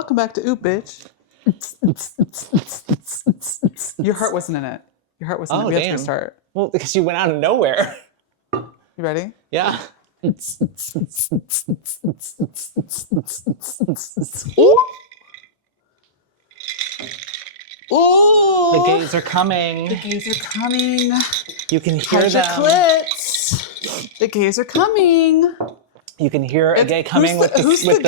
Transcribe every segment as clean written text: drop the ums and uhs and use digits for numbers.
Welcome back to Oop, bitch. Your heart wasn't in it. Your heart wasn't in it. We have to restart. Well, because you went out of nowhere. You ready? Yeah. Ooh. Ooh. The gays are coming. The gays are coming. You can hear Hide your them. clits. The gays are coming. You can hear a gay coming Who's the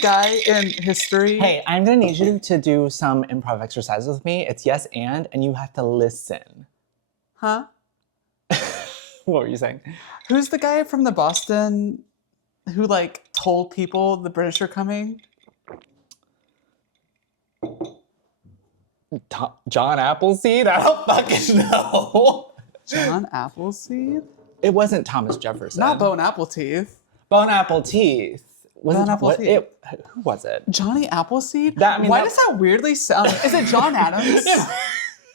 guy in history? Hey, I'm gonna need you to do some improv exercises with me. It's yes and you have to listen. Huh? What were you saying? Who's the guy from the Boston who like told people the British are coming? John Appleseed? I don't fucking know. John Appleseed? It wasn't Thomas Jefferson. Not Bone Appleteeth. Bone Apple Teeth. Who was it? Johnny Appleseed? Why does that weirdly sound? Is it John Adams?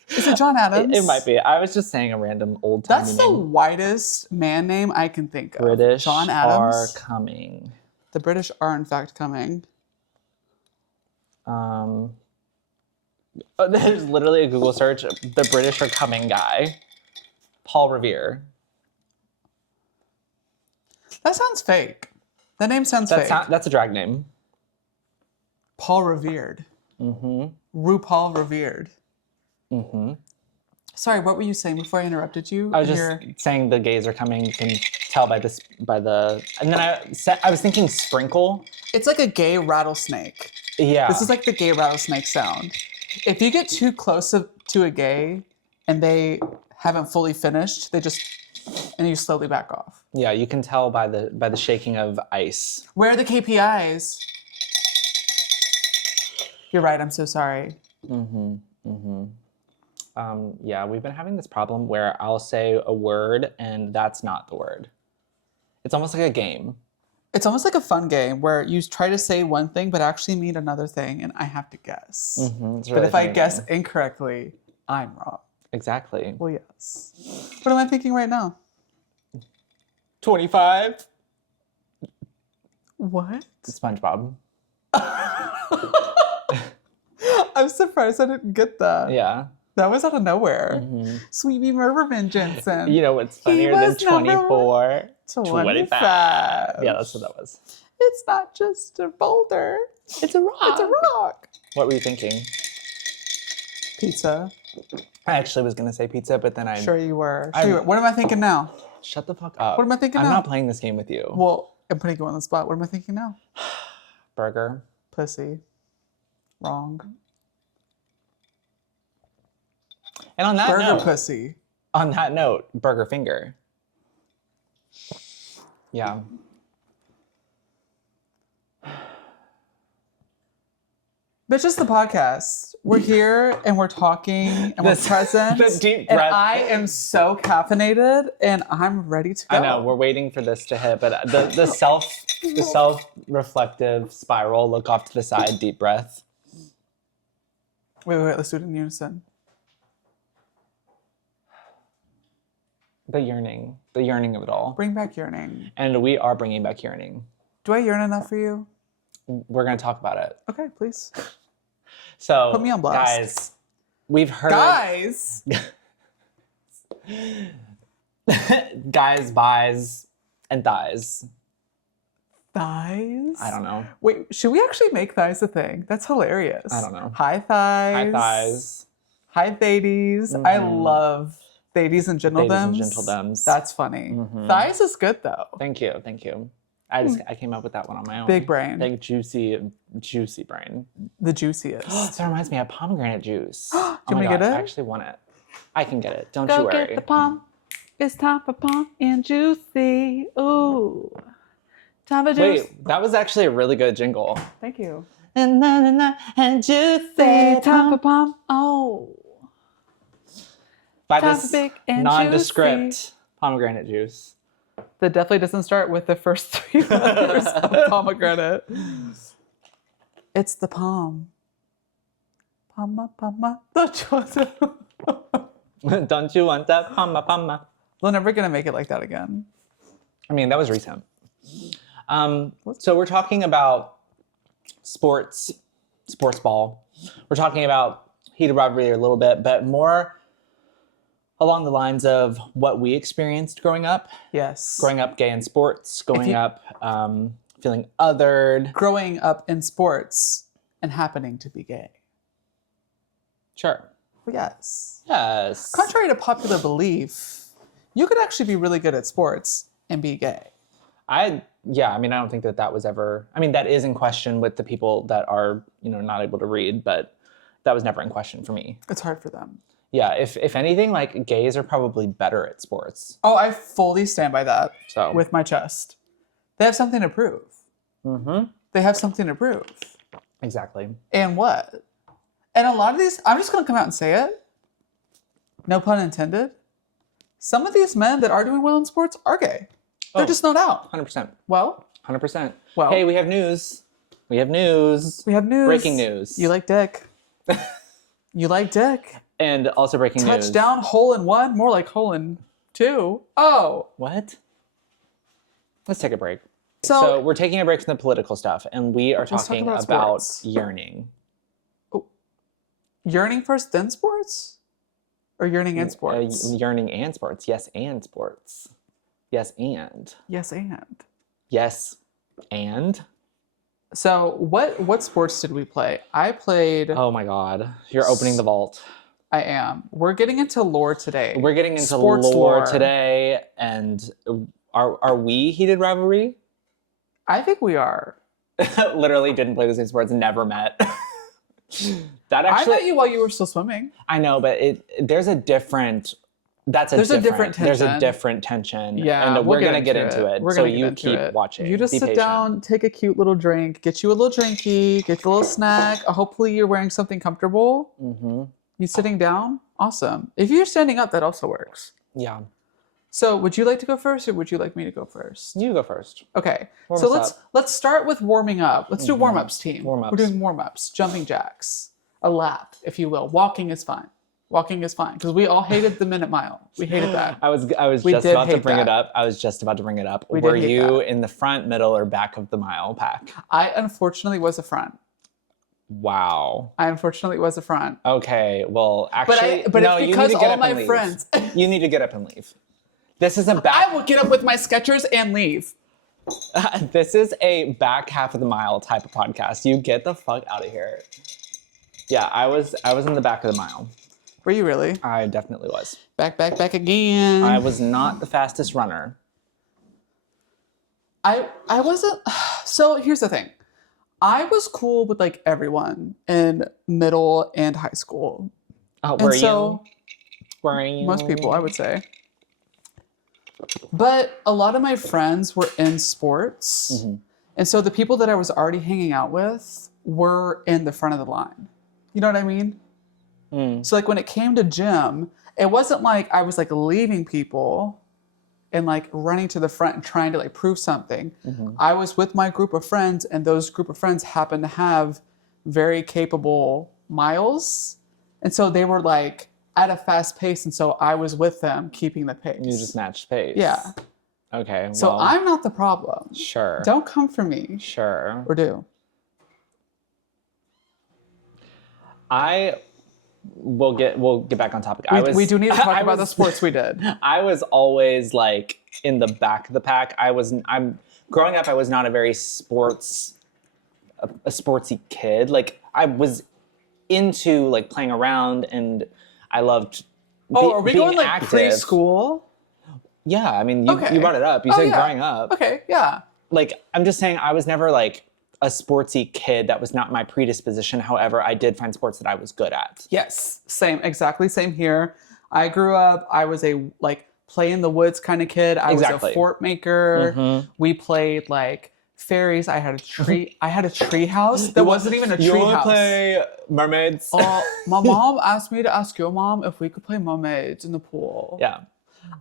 Is it John Adams? It might be. I was just saying a random old time That's the whitest man name I can think of. British John Adams are coming. The British are in fact coming. There's literally a Google search. The British are coming guy. Paul Revere. That sounds fake. That name sounds fake. That's a drag name. Paul Revered. Mm-hmm. RuPaul Revered. Mm-hmm. Sorry, what were you saying before I interrupted you? I was just saying the gays are coming. You can tell by the. And then I was thinking sprinkle. It's like a gay rattlesnake. Yeah. This is like the gay rattlesnake sound. If you get too close to a gay and they haven't fully finished, and you slowly back off. Yeah, you can tell by the shaking of ice. Where are the KPIs? You're right, I'm so sorry. Mm-hmm. Mm-hmm. Yeah, we've been having this problem where I'll say a word and that's not the word. It's almost like a game. It's almost like a fun game where you try to say one thing but actually mean another thing and I have to guess. Mm-hmm. Really but if I guess incorrectly, I'm wrong. Exactly. Well, yes. What am I thinking right now? 25. What? SpongeBob. I'm surprised I didn't get that. Yeah. That was out of nowhere. Mm-hmm. Sweet Bee Murderman Jensen. You know what's funnier than 24? 25. Yeah, that's what that was. It's not just a boulder. It's a rock. It's a rock. What were you thinking? Pizza. I actually was going to say pizza, but then Sure you were. What am I thinking now? Shut the fuck up. What am I thinking now? I'm not playing this game with you. Well, I'm putting you on the spot. What am I thinking now? Burger. Pussy. Wrong. And on that Burger note, pussy. On that note, burger finger. Yeah. Bitch, it's the podcast. We're here and we're talking and we're present. The deep and breath. I am so caffeinated and I'm ready to go. I know, we're waiting for this to hit, but the self-reflective spiral, look off to the side, deep breath. Wait, let's do it in unison. The yearning of it all. Bring back yearning. And we are bringing back yearning. Do I yearn enough for you? We're going to talk about it. Okay, please. So, put me on blast. Guys, we've heard... Guys! Guys, buys, and thighs. Thighs? I don't know. Wait, should we actually make thighs a thing? That's hilarious. I don't know. Hi, thighs. Hi, thighs. Hi, thadies. Mm-hmm. I love thadies and gentledems. Thadies and gentledems. That's funny. Mm-hmm. Thighs is good, though. Thank you. I came up with that one on my own. Big brain. Big, juicy brain. The juiciest. That reminds me, I have pomegranate juice. Do you want to get it? I actually want it. I can get it. Don't Go you worry. get the pom. It's time for pom and juicy. Ooh. Time for juice. Wait, that was actually a really good jingle. Thank you. And juicy. Time for pom. Oh. By time this for big and nondescript juicy. pomegranate juice. That definitely doesn't start with the first 3 letters of pomegranate. It's the palm. Palma, palma. Don't you want to? Don't you want that palma? We're never going to make it like that again. I mean, that was recent. So we're talking about sports ball. We're talking about Heated Rivalry a little bit, but more along the lines of what we experienced growing up. Yes. Growing up gay in sports, growing up feeling othered. Growing up in sports and happening to be gay. Sure. Yes. Yes. Contrary to popular belief, you could actually be really good at sports and be gay. I don't think that was ever, that is in question with the people that are, not able to read, but that was never in question for me. It's hard for them. Yeah, if anything, like, gays are probably better at sports. Oh, I fully stand by that. So with my chest. They have something to prove. Mm-hmm. They have something to prove. Exactly. And what? And a lot of these, I'm just going to come out and say it. No pun intended. Some of these men that are doing well in sports are gay. They're just not out. 100%. Well? 100%. Well. Hey, we have news. We have news. Breaking news. You like dick. You like dick. And also breaking news. Touchdown, hole in one, more like hole in two. Oh. What? Let's take a break. So we're taking a break from the political stuff, and we are talking about sports. yearning. Oh. Yearning first, then sports? Or yearning and sports? Yearning and sports. Yes, and sports. Yes, and. Yes, and. Yes, and. So what sports did we play? I played... Oh my God. You're opening the vault. I am. We're getting into lore today. We're getting into sports lore today. And are we Heated Rivalry? I think we are. Literally didn't play the same sports, never met. I met you while you were still swimming. I know, but there's a different... There's a different tension. There's a different tension. Yeah, and we're going to get into it. So you keep watching. You just sit down, take a cute little drink, get you a little drinky, get you a little snack. Hopefully you're wearing something comfortable. Mm-hmm. You sitting down? Awesome. If you're standing up, that also works. Yeah. So would you like to go first or would you like me to go first? You go first. Okay. Let's start with warming up. Let's do warm-ups, team. Warm-ups. We're doing warm-ups, jumping jacks, a lap, if you will. Walking is fine. Walking is fine because we all hated the minute mile. We hated that. I was just about to bring it up. I was just about to bring it up. Were you in the front, middle, or back of the mile pack? I unfortunately was a front. Wow. I unfortunately was a front. Okay. Well, actually, but no, it's because all my friends. You need to get up and leave. This is a back. I will get up with my Skechers and leave. This is a back half of the mile type of podcast. You get the fuck out of here. Yeah, I was in the back of the mile. Were you really? I definitely was. Back again. I was not the fastest runner. I wasn't. So here's the thing. I was cool with like everyone in middle and high school. Were you? Most people, I would say. But a lot of my friends were in sports. Mm-hmm. And so the people that I was already hanging out with were in the front of the line. You know what I mean? Mm. So like when it came to gym, it wasn't like I was like leaving people and like running to the front and trying to like prove something. Mm-hmm. I was with my group of friends and those group of friends happened to have very capable miles. And so they were like at a fast pace. And so I was with them keeping the pace. You just matched pace. Yeah. Okay. So I'm not the problem. Sure. Don't come for me. Sure. Or do. We'll get back on topic. We do need to talk about the sports we did. I was always like in the back of the pack. I'm growing up. I was not a very sportsy kid. Like I was into like playing around and I loved. Are we being going like active. Preschool? Yeah, I mean you brought it up. You said growing up. Okay, yeah. Like I'm just saying, I was never like a sportsy kid. That was not my predisposition. However, I did find sports that I was good at. Yes, exactly same here. I grew up, I was a like play in the woods kind of kid. I was a fort maker. Mm-hmm. We played like fairies. I had a tree. I had a tree house that wasn't even a tree house. You want to play mermaids? My mom asked me to ask your mom if we could play mermaids in the pool. Yeah.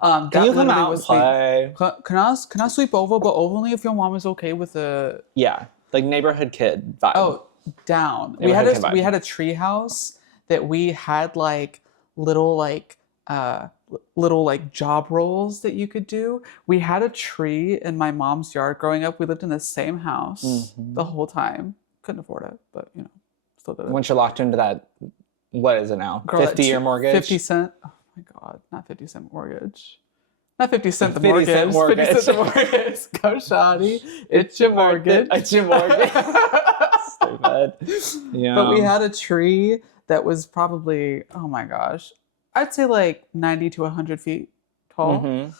Can you come out and play? Can I sleep over, but only if your mom is okay with the... Yeah. Like neighborhood kid vibe. Oh, down. We had a tree house that we had like little job roles that you could do. We had a tree in my mom's yard growing up. We lived in the same house the whole time. Couldn't afford it, but still did it. Once you're locked into that, what is it now? Girl, 50-year mortgage? 50 cent. Oh my God, not 50 cent mortgage. Not 50 cent the 50 mortgage. cent mortgage. 50 cent the mortgage. Go, shoddy. It's your mortgage. It's your mortgage. So bad. Yeah. But we had a tree that was probably, oh my gosh, I'd say like 90 to 100 feet tall.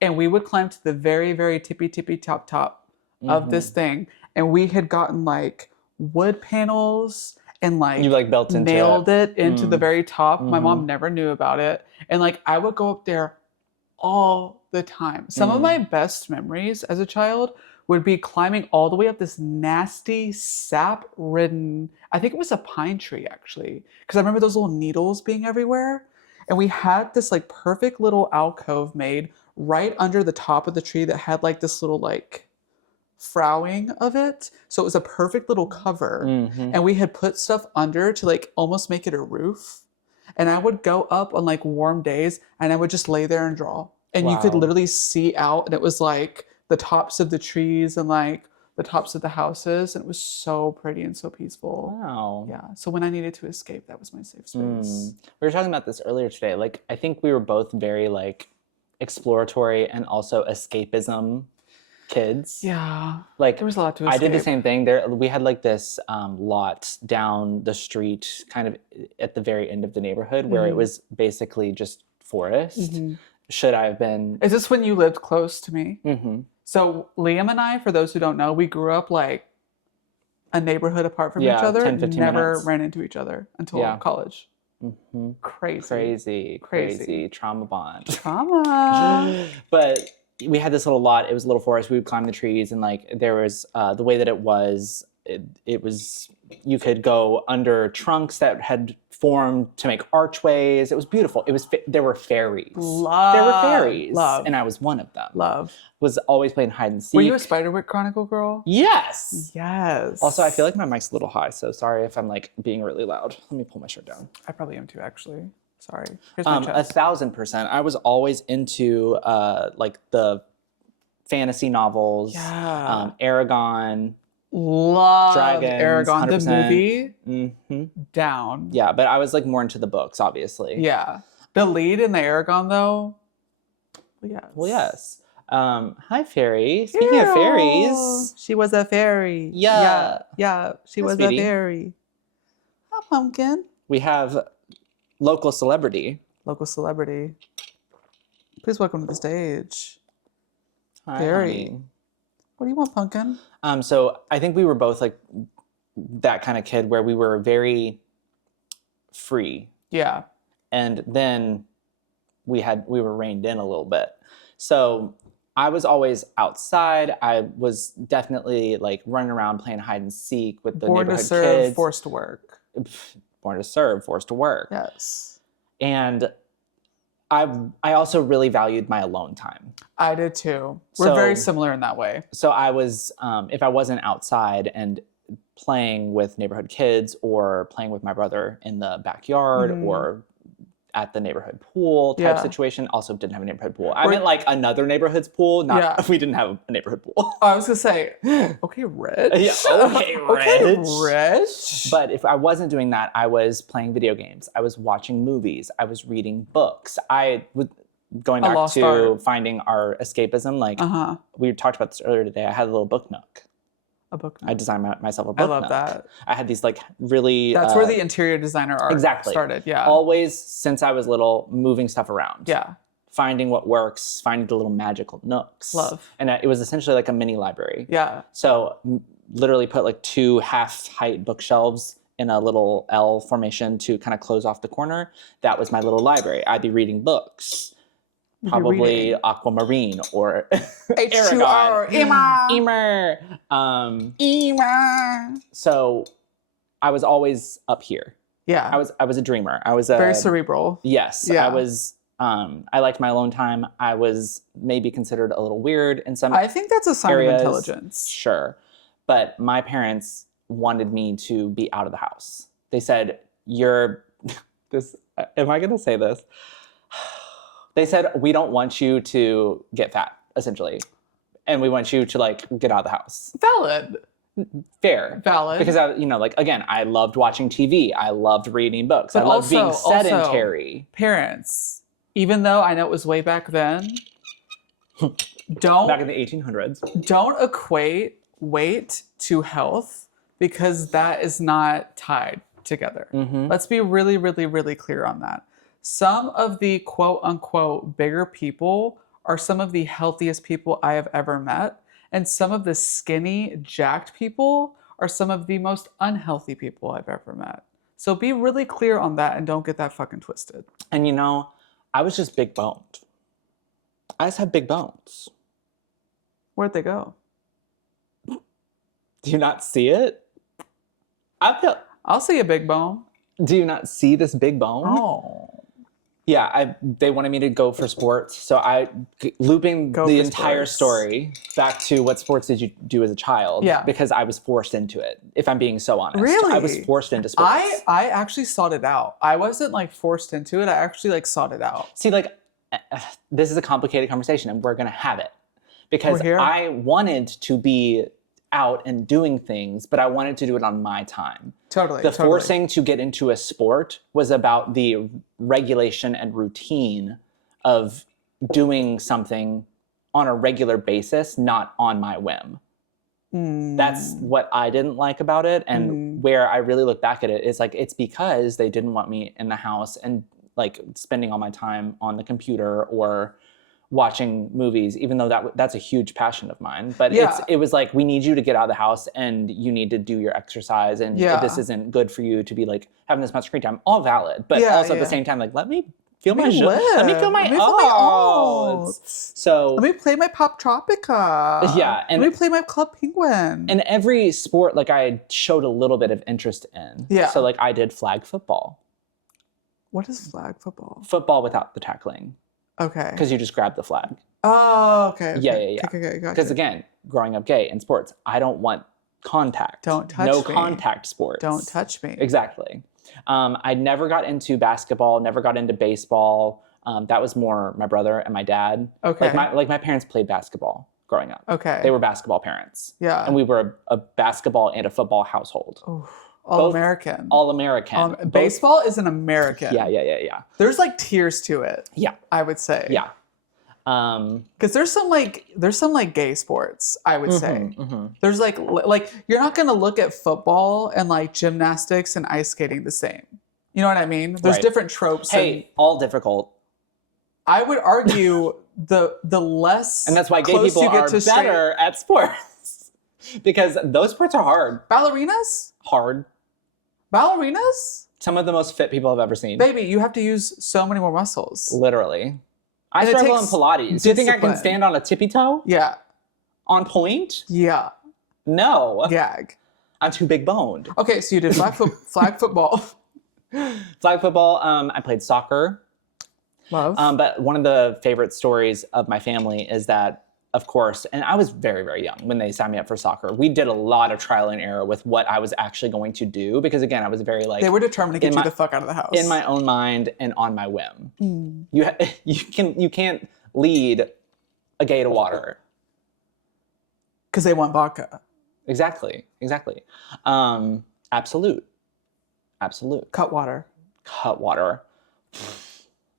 And we would climb to the very, very tippy top of this thing. And we had gotten like wood panels and like you like built into nailed it into the very top. My mom never knew about it. And like I would go up there all the time. Some of my best memories as a child would be climbing all the way up this nasty sap-ridden, I think it was a pine tree actually, because I remember those little needles being everywhere. And we had this like perfect little alcove made right under the top of the tree that had like this little like frowning of it. So it was a perfect little cover. And we had put stuff under to like almost make it a roof. And I would go up on like warm days and I would just lay there and draw. And you could literally see out, and it was like the tops of the trees and like the tops of the houses. And it was so pretty and so peaceful. Wow. Yeah. So when I needed to escape, that was my safe space. We were talking about this earlier today. Like, I think we were both very like exploratory and also escapism kids. Yeah. Like there was a lot to escape. I did the same thing. We had like this lot down the street kind of at the very end of the neighborhood where it was basically just forest. Should I have been... Is this when you lived close to me? So Liam and I, for those who don't know, we grew up like a neighborhood apart from each other. 10, 15 never minutes. ran into each other until college. Crazy. Trauma bond. Trauma. But we had this little lot. It was a little forest. We would climb the trees, and like there was the way that it was you could go under trunks that had formed to make archways. It was beautiful. It was there were fairies. There were fairies, and I was one of them. Was always playing hide and seek. Were you a Spiderwick Chronicle girl? Yes. Also, I feel like my mic's a little high, so sorry if I'm like being really loud. Let me pull my shirt down. I probably am too, actually. Sorry. Here's my chest. 1,000%. I was always into like the fantasy novels. Aragon. Love Dragons, Aragon, 100%. the movie. Down. Yeah, but I was like more into the books, obviously. Yeah. The lead in the Aragon, though. Well, yes. Hi, fairy. Speaking of fairies. She was a fairy. Yeah. She was a fairy. Hi, pumpkin. We have local celebrity. Please welcome to the stage. Hi, Fairy. honey. What do you want, pumpkin? So I think we were both like that kind of kid where we were very free. Yeah. And then we were reined in a little bit. So I was always outside. I was definitely like running around playing hide and seek with the neighborhood kids. Born to serve, forced to work. Born to serve, forced to work. Yes. And I also really valued my alone time. I did too. We're very similar in that way. So I was, if I wasn't outside and playing with neighborhood kids or playing with my brother in the backyard or at the neighborhood pool type situation, also didn't have a neighborhood pool. I meant like another neighborhood's pool, not we didn't have a neighborhood pool. I was gonna say, okay, Rich. Okay, Rich. But if I wasn't doing that, I was playing video games. I was watching movies. I was reading books. I was going back to finding our escapism. Like we talked about this earlier today. I had a little book nook. A book nook. I designed myself a book nook. I love that. I had these like really... That's where the interior designer art started, yeah. Always, since I was little, moving stuff around. Yeah. Finding what works, finding the little magical nooks. Love. And it was essentially like a mini library. Yeah. So literally put like 2 half-height bookshelves in a little L formation to kind of close off the corner. That was my little library. I'd be reading books. Probably Aquamarine or H2R, Emer. So I was always up here. Yeah. I was a dreamer. I was very cerebral. Yes. Yeah. I was I liked my alone time. I was maybe considered a little weird in some I think that's a sign of intelligence. Sure. But my parents wanted me to be out of the house. They said, am I gonna say this? They said, we don't want you to get fat, essentially. And we want you to, like, get out of the house. Valid. Fair. Valid. Because again, I loved watching TV. I loved reading books. But I loved being also, sedentary. Parents, even though I know it was way back then, don't back in the 1800s. Don't equate weight to health because that is not tied together. Let's be really, really, really clear on that. Some of the quote unquote bigger people are some of the healthiest people I have ever met. And some of the skinny, jacked people are some of the most unhealthy people I've ever met. So be really clear on that and don't get that fucking twisted. And I was just big boned. I just have big bones. Where'd they go? Do you not see it? I'll see a big bone. Do you not see this big bone? Oh. Yeah, they wanted me to go for sports. So looping the entire story back to what sports did you do as a child? Yeah. Because I was forced into it, if I'm being so honest. Really? I was forced into sports. I actually sought it out. I wasn't forced into it. I actually sought it out. See, this is a complicated conversation and we're going to have it. Because I wanted to be out and doing things, but I wanted to do it on my time. Totally. The forcing to get into a sport was about the regulation and routine of doing something on a regular basis, not on my whim. That's what I didn't like about it. And where I really look back at it is it's because they didn't want me in the house and spending all my time on the computer or watching movies, even though that's a huge passion of mine. But it was we need you to get out of the house and you need to do your exercise, and this isn't good for you to be having this much screen time. All valid, but also at the same time, let me feel my let me feel my oats. So let me play my Pop Tropica. Yeah, and let me play my Club Penguin. And every sport I showed a little bit of interest in. Yeah. So I did flag football. What is flag football? Football without the tackling. Okay. Because you just grab the flag. Oh, okay. Yeah. Okay, gotcha. Because again, growing up gay in sports, I don't want contact. Don't touch me. No contact sports. Don't touch me. Exactly. I never got into basketball, never got into baseball. That was more my brother and my dad. Okay. My parents played basketball growing up. Okay. They were basketball parents. Yeah. And we were a basketball and a football household. Oof. All-American. All-American. Baseball is an American. Yeah. There's tiers to it. Yeah. I would say. Yeah. Because there's some gay sports, I would say. There's you're not gonna look at football and gymnastics and ice skating the same. You know what I mean? There's different tropes. Hey, all difficult. I would argue the less, and that's why gay people are better at sports. Because those sports are hard. Ballerinas? Hard. Ballerinas? Some of the most fit people I've ever seen. Baby, you have to use so many more muscles. Literally. I struggle in Pilates. Do you think I can stand on a tippy toe? Yeah. On point? Yeah. No. Gag. I'm too big boned. Okay, so you did flag football. Flag football. I played soccer. Love. But one of the favorite stories of my family is that, of course, and I was very, very young when they signed me up for soccer. We did a lot of trial and error with what I was actually going to do because, again, I was very they were determined to get you the fuck out of the house in my own mind and on my whim. You can't lead a gay to water because they want vodka. Exactly. Absolute. Cut water.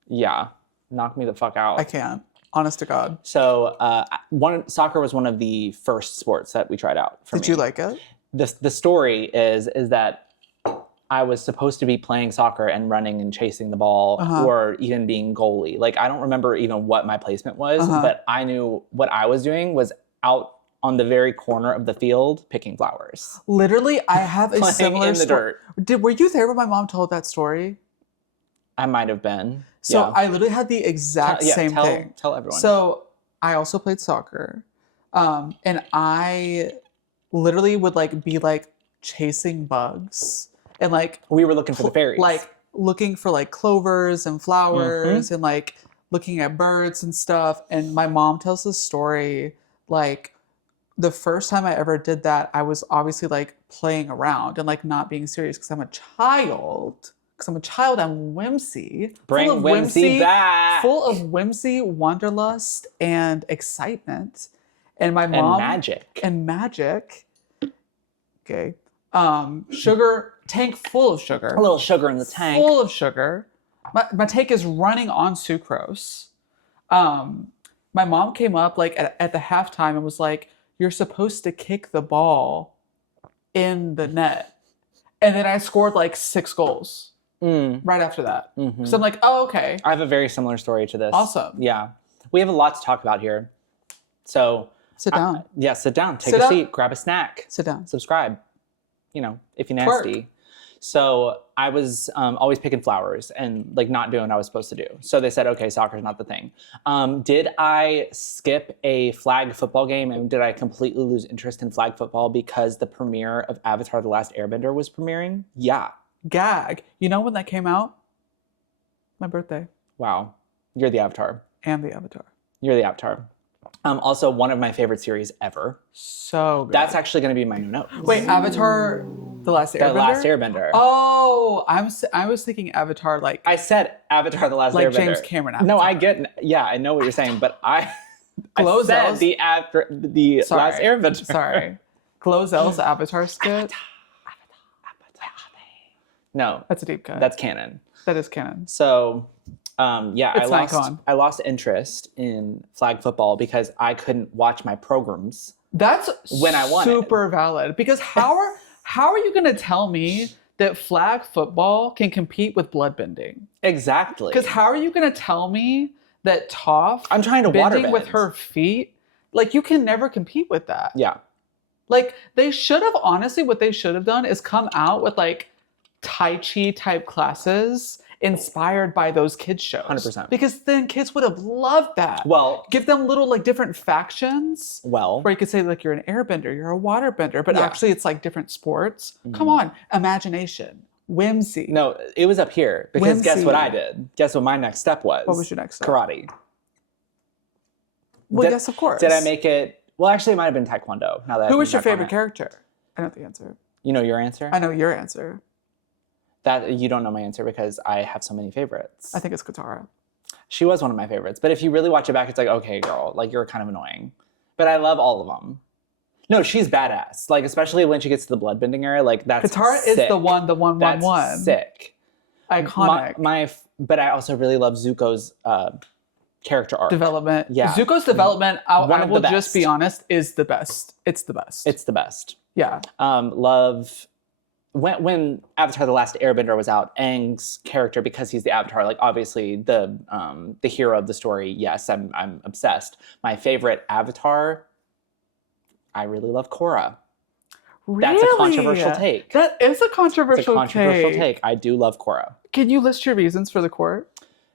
Yeah, knock me the fuck out. I can't. Honest to God. So soccer was one of the first sports that we tried out for me. Did you like it? The story is that I was supposed to be playing soccer and running and chasing the ball or even being goalie. I don't remember even what my placement was, but I knew what I was doing was out on the very corner of the field picking flowers. Literally, I have a similar in the dirt. Were you there when my mom told that story? I might have been. So I literally had the exact same thing. Tell everyone. So I also played soccer. And I literally would be chasing bugs. And we were looking for the fairies. Looking for clovers and flowers and looking at birds and stuff. And my mom tells this story the first time I ever did that, I was obviously playing around and not being serious because I'm a child. I'm whimsy. Bring whimsy back. Full of whimsy, wanderlust, and excitement. And my mom... And magic. gay. Sugar tank full of sugar. A little sugar in the tank. Full of sugar. My tank is running on sucrose. My mom came up like at the halftime and was like, "You're supposed to kick the ball in the net," and then I scored like 6 goals right after that. So I'm like, "Oh, okay." I have a very similar story to this. Awesome. Yeah, we have a lot to talk about here. So sit down. Sit down. Take a seat. Grab a snack. Sit down. Subscribe. You know, if you're nasty. Twerk. So I was always picking flowers and like not doing what I was supposed to do. So they said, okay, soccer's not the thing. Did I skip a flag football game and did I completely lose interest in flag football because the premiere of Avatar: The Last Airbender was premiering? Yeah. Gag. You know when that came out? My birthday. Wow. You're the Avatar. And the Avatar. You're the Avatar. Also, one of my favorite series ever. So good. That's actually going to be my new note. Wait, Avatar: The Last Airbender? The Last Airbender. Oh, I was thinking Avatar like... I said Avatar: The Last like Airbender. James Cameron Avatar. No, I get... Yeah, I know what you're saying, but I Glozell's... said the Last Airbender. Sorry. Glozell's Avatar skit? No. That's a deep cut. That's canon. That is canon. So... yeah, It's an icon. I lost interest in flag football because I couldn't watch my programs. That's when I wanted. Super valid. Because how are you going to tell me that flag football can compete with bloodbending? Exactly. Because how are you going to tell me that Toph I'm trying to bending waterbend with her feet? Like you can never compete with that. Yeah. Like they should have honestly what they should have done is come out with like Tai Chi type classes inspired by those kids shows. 100%. Because then kids would have loved that. Well, give them little like different factions. Well, where you could say like you're an airbender, you're a waterbender, but yeah. actually it's like different sports. Come on, imagination, whimsy. No, it was up here because Whimsy. Guess what I did? Guess what my next step was? What was your next step? Karate. Well, yes, of course. Did I make it? Well, actually, it might have been Taekwondo. Now that who was your favorite character? I know the answer. You know your answer? I know your answer. That you don't know my answer because I have so many favorites. I think it's Katara. She was one of my favorites, but if you really watch it back, it's like, okay, girl, like you're kind of annoying. But I love all of them. No, she's badass. Like especially when she gets to the bloodbending area, like that's Katara sick. is the one. That's sick. Iconic. But I also really love Zuko's character arc. Development. Yeah. Zuko's development, I will the just be honest, is the best. It's the best. It's the best. Yeah. Love when Avatar: The Last Airbender was out, Aang's character, because he's the Avatar, like obviously the hero of the story. Yes, I'm obsessed. My favorite Avatar, I really love Korra. Really? That's a controversial take. That is a controversial take. I do love Korra. Can you list your reasons for the court?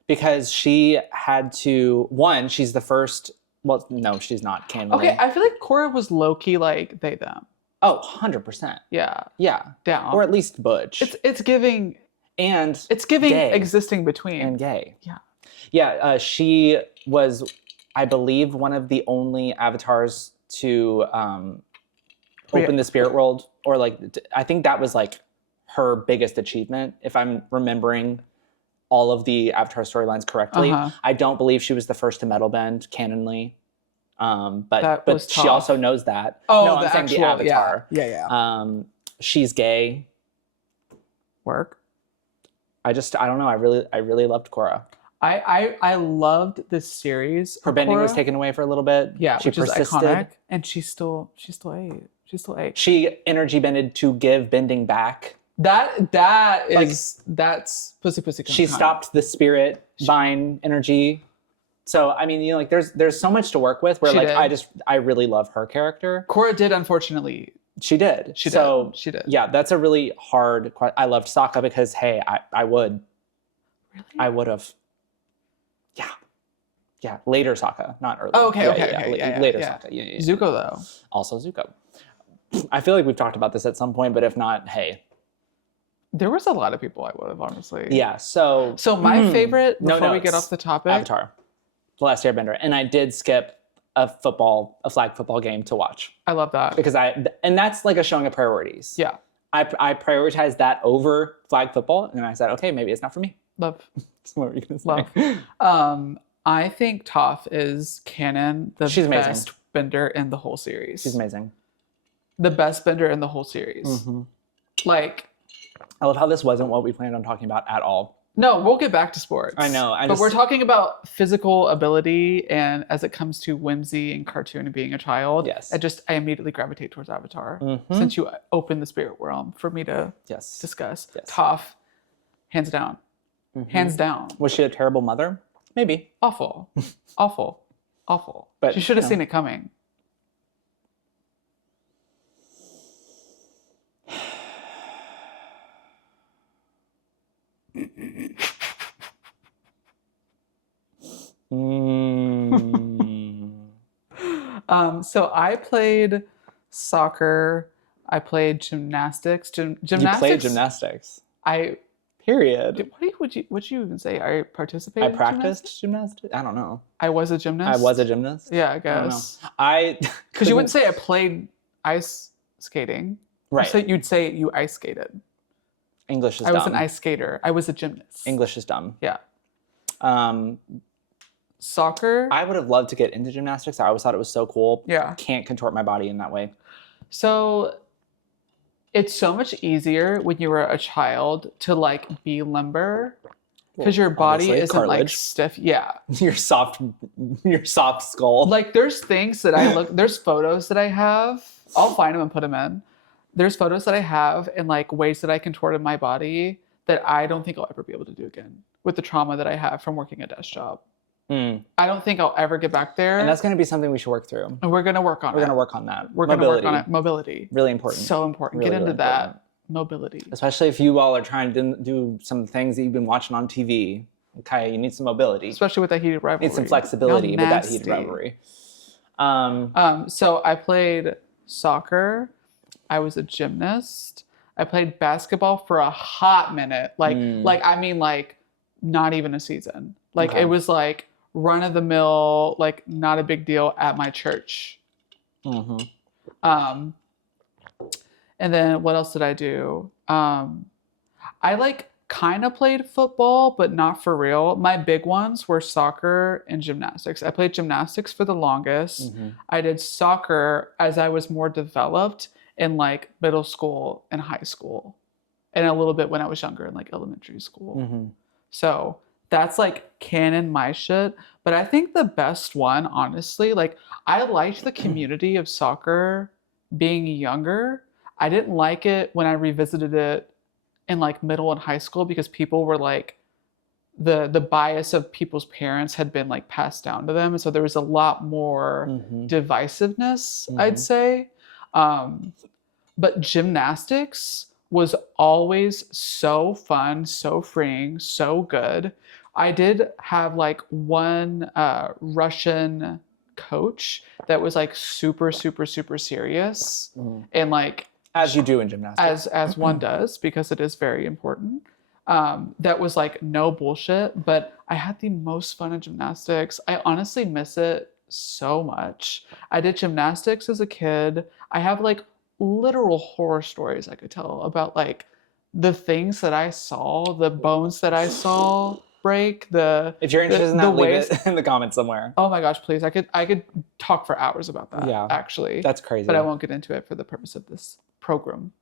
Because she had to, one, she's the first, well, no, she's not canon. Okay, I feel like Korra was low-key like they, them. Oh, 100%. Yeah. Yeah. Down. Or at least butch. It's giving... And it's giving gay. existing between. And gay. Yeah. Yeah, she was, I believe, one of the only avatars to open the spirit world. Or like, I think that was like her biggest achievement, if I'm remembering all of the Avatar storylines correctly. I don't believe she was the first to metal bend canonly. But she also knows that. Oh, no, I'm saying the Avatar. Yeah. She's gay. Work. I don't know. I really loved Korra. I loved this series. Her bending Korra was taken away for a little bit. Yeah, she which persisted. is iconic. And she still ate. She still ate. She energy bended to give bending back. That's pussy. She stopped the spirit vine energy. So I mean, you know, like there's so much to work with. Where I really love her character. Korra did, unfortunately. She did. She did. Yeah, that's a really hard. I loved Sokka because hey, I would. Really? I would have. Yeah. Later Sokka, not early. Oh, okay. Later Sokka. Yeah. Zuko though. Also Zuko. I feel like we've talked about this at some point, but if not, hey. There was a lot of people I would have, honestly. Yeah. So my favorite before we get off the topic. Avatar. The Last Airbender. And I did skip a flag football game to watch. I love that. Because and that's like a showing of priorities. Yeah. I prioritized that over flag football. And I said, okay, maybe it's not for me. Love. What were you going to say? Love. I think Toph is canon, She's best amazing. bender in the whole series. She's amazing. the best bender in the whole series. Mm-hmm. Like, I love how this wasn't what we planned on talking about at all. no, we'll get back to sports. I know. But we're talking about physical ability, and as it comes to whimsy and cartoon and being a child, yes, I immediately gravitate towards Avatar. Mm-hmm. Since you opened the spirit realm for me to discuss. Yes. Toph, hands down. Mm-hmm. Hands down. Was she a terrible mother? Maybe. Awful. Awful. Awful. But she should have seen it coming. So I played soccer. I played gymnastics. Gymnastics. You played gymnastics. Period. What would you even say? I participated. I practiced gymnastics. I don't know. I was a gymnast. I was a gymnast. Yeah, I guess. Because you wouldn't say I played ice skating. Right. You'd say you ice skated. English is dumb. I was an ice skater. I was a gymnast. English is dumb. Yeah. Soccer. I would have loved to get into gymnastics. I always thought it was so cool. Yeah. Can't contort my body in that way. So it's so much easier when you were a child to like be limber because your body isn't cartilage. Like stiff. Yeah. Your soft skull. Like there's things that there's photos that I have. I'll find them and put them in. There's photos that I have and like ways that I contorted my body that I don't think I'll ever be able to do again with the trauma that I have from working a desk job. I don't think I'll ever get back there. And that's going to be something we should work through. And we're going to work on it. We're going to work on that. We're going to work on it. Mobility. Really important. So important. Really, get into that. Mobility. Especially if you all are trying to do some things that you've been watching on TV. Okay, you need some mobility. Especially with that heated rivalry. Need some flexibility with that heated rivalry. So I played soccer. I was a gymnast. I played basketball for a hot minute. Like not even a season. Like it was like run of the mill, like not a big deal at my church. Mm-hmm. And then what else did I do? I like kind of played football, but not for real. My big ones were soccer and gymnastics. I played gymnastics for the longest. Mm-hmm. I did soccer as I was more developed in like middle school and high school, and a little bit when I was younger in like elementary school. Mm-hmm. So that's like canon my shit. But I think the best one, honestly, like I liked the community of soccer being younger. I didn't like it when I revisited it in like middle and high school because people were like, the bias of people's parents had been like passed down to them. And so there was a lot more divisiveness, I'd say. But gymnastics was always so fun, so freeing, so good. I did have like one Russian coach that was like super, super, super serious. And like, as you do in gymnastics. As one does, because it is very important. That was like no bullshit, but I had the most fun in gymnastics. I honestly miss it so much. I did gymnastics as a kid. I have like literal horror stories I could tell about like the things that I saw, the bones that I saw break. If you're interested in that, leave it in the comments somewhere. Oh my gosh, please. I could talk for hours about that. Yeah, actually. That's crazy. But I won't get into it for the purpose of this program.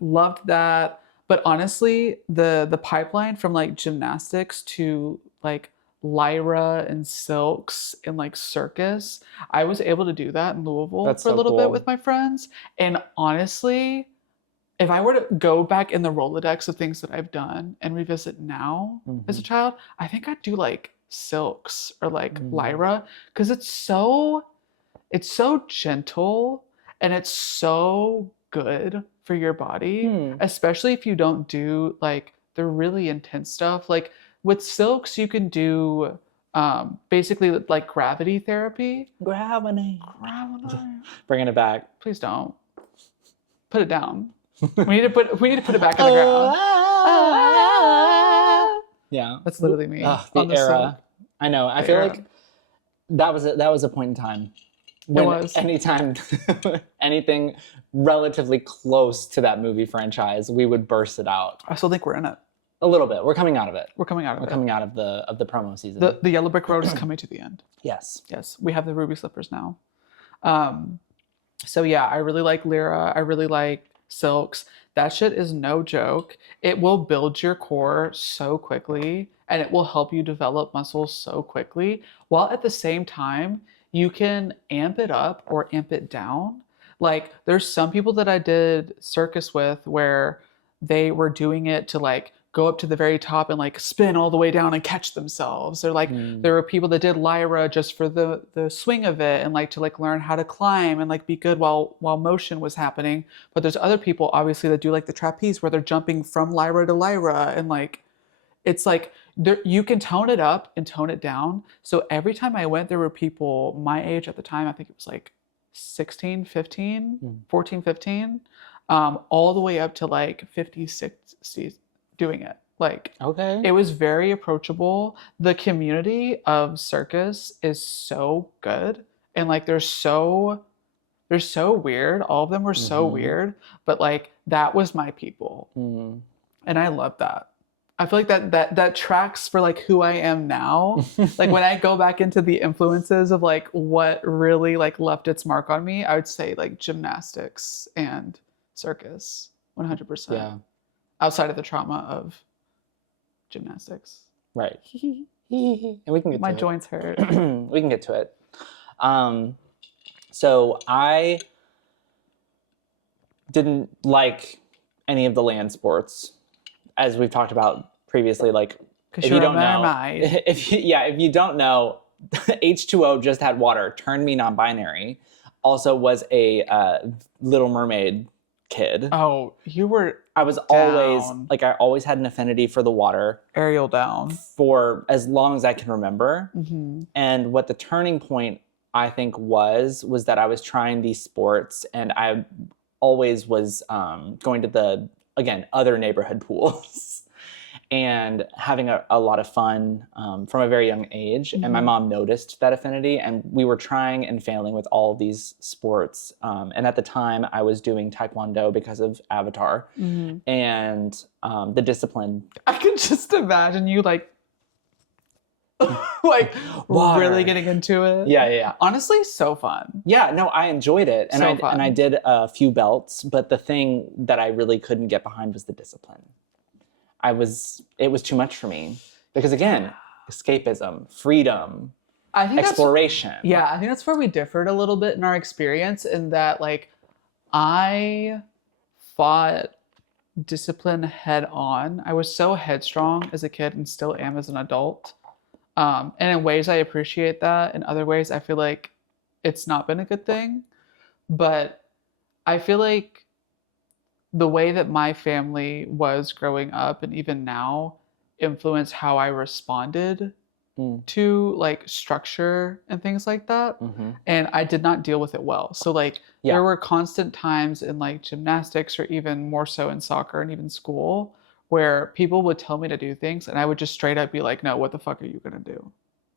Loved that. But honestly, the pipeline from like gymnastics to like lyra and silks and like circus, I was able to do that in Louisville for a little bit with my friends. And honestly, if I were to go back in the Rolodex of things that I've done and revisit now as a child, I think I'd do like silks or like lyra, because it's so gentle and it's so good for your body, especially if you don't do like the really intense stuff. Like with silks, you can do basically like gravity therapy. Gravity. Bringing it back. Please don't. Put it down. We need to put it back on the ground. Yeah. That's literally me. The era. I know. I feel like that was a point in time. When it was. Anytime anything relatively close to that movie franchise, we would burst it out. I still think we're in it. A little bit. We're coming out of it. We're coming out of the promo season. The yellow brick road is coming to the end. Yes. Yes. We have the ruby slippers now. So yeah, I really like Lyra. I really like Silks. That shit is no joke. It will build your core so quickly and it will help you develop muscles so quickly, while at the same time, you can amp it up or amp it down. Like there's some people that I did circus with where they were doing it to like go up to the very top and like spin all the way down and catch themselves. Or like there were people that did Lyra just for the swing of it and like to like learn how to climb and like be good while motion was happening. But there's other people obviously that do like the trapeze where they're jumping from Lyra to Lyra, and like it's like you can tone it up and tone it down. So every time I went, there were people my age at the time. I think it was like 16, 15, 14, 15, all the way up to like 50, 60 doing it. Like, Okay. it was very approachable. The community of circus is so good. And like, they're so weird. All of them were so weird, but like, that was my people. And I love that. I feel like that tracks for like who I am now. Like when I go back into the influences of like what really like left its mark on me, I would say like gymnastics and circus, 100%. Yeah. Outside of the trauma of gymnastics. Right. And we can get My to joints hurt. we can get to it. So I didn't like any of the land sports, as we've talked about previously. Like, if you don't know, if you don't know, H2O just had water, turned me non-binary. Also was a Little Mermaid kid. Oh, you were. I was always like, I always had an affinity for the water. Ariel down. For as long as I can remember. Mm-hmm. And what the turning point, I think, was that I was trying these sports, and I always was going to the, again, other neighborhood pools and having a lot of fun from a very young age. And my mom noticed that affinity, and we were trying and failing with all of these sports. And at the time I was doing Taekwondo because of Avatar and the discipline. I can just imagine you like, like Water. really getting into it. Yeah. Honestly, so fun. Yeah, no, I enjoyed it. And fun. I did a few belts, but the thing that I really couldn't get behind was the discipline. It was too much for me, because again, escapism, freedom, I think exploration. I think that's where we differed a little bit in our experience, in that like I fought discipline head on. I was so headstrong as a kid and still am as an adult. And in ways I appreciate that. In other ways, I feel like it's not been a good thing. But I feel like the way that my family was growing up, and even now, influenced how I responded to like structure and things like that. And I did not deal with it well. So like there were constant times in like gymnastics, or even more so in soccer and even school, where people would tell me to do things and I would just straight up be like, no, what the fuck are you gonna do?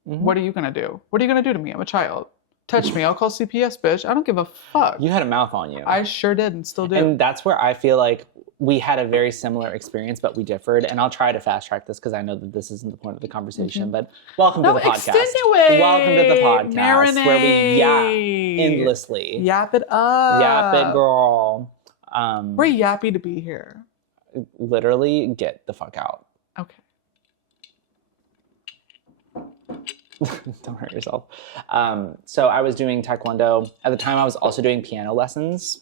What are you gonna do? What are you gonna do to me? I'm a child. Touch me, I'll call CPS, bitch. I don't give a fuck. You had a mouth on you. I sure did, and still do. And that's where I feel like we had a very similar experience, but we differed. And I'll try to fast track this, because I know that this isn't the point of the conversation. But welcome to the podcast. Extenuate. Welcome to the podcast, Marinate. where we yap endlessly. Yap it up. Yap it, girl. We're yappy to be here. Literally, get the fuck out. Okay. Don't hurt yourself. So I was doing Taekwondo. At the time, I was also doing piano lessons,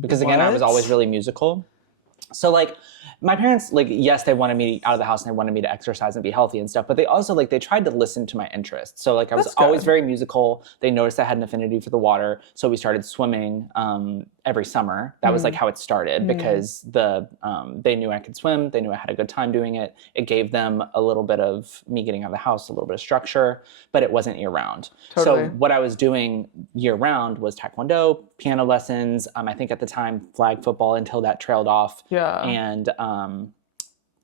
because again, I was always really musical. So like, my parents, like, yes, they wanted me out of the house and they wanted me to exercise and be healthy and stuff, but they also, like, they tried to listen to my interests. So like, I was always very musical. They noticed I had an affinity for the water. So we started swimming every summer. That was like how it started, because they knew I could swim. They knew I had a good time doing it. It gave them a little bit of me getting out of the house, a little bit of structure, but it wasn't year round. Totally. So what I was doing year round was Taekwondo, piano lessons. I think at the time, flag football, until that trailed off. Yeah. And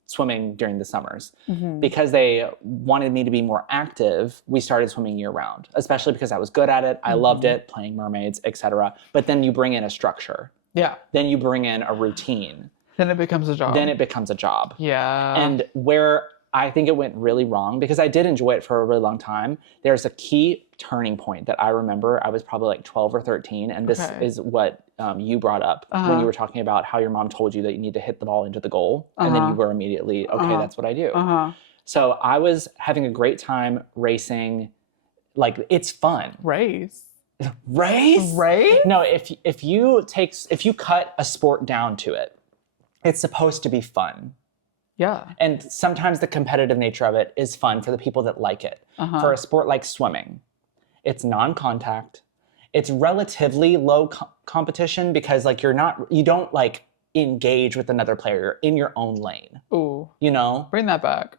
swimming during the summers. Because they wanted me to be more active, we started swimming year round, especially because I was good at it. I loved it, playing mermaids, etc. But then you bring in a structure. Yeah. Then you bring in a routine. Then it becomes a job. Yeah. Yeah. And where I think it went really wrong, because I did enjoy it for a really long time, there's a key turning point that I remember. I was probably like 12 or 13. And this is what you brought up when you were talking about how your mom told you that you need to hit the ball into the goal. And then you were immediately, okay, that's what I do. So I was having a great time racing. Like, it's fun. Race? No, if you cut a sport down to it, it's supposed to be fun. Yeah. And sometimes the competitive nature of it is fun for the people that like it. For a sport like swimming, it's non-contact. It's relatively low competition, because like you don't like engage with another player. You're in your own lane. Ooh. You know? Bring that back.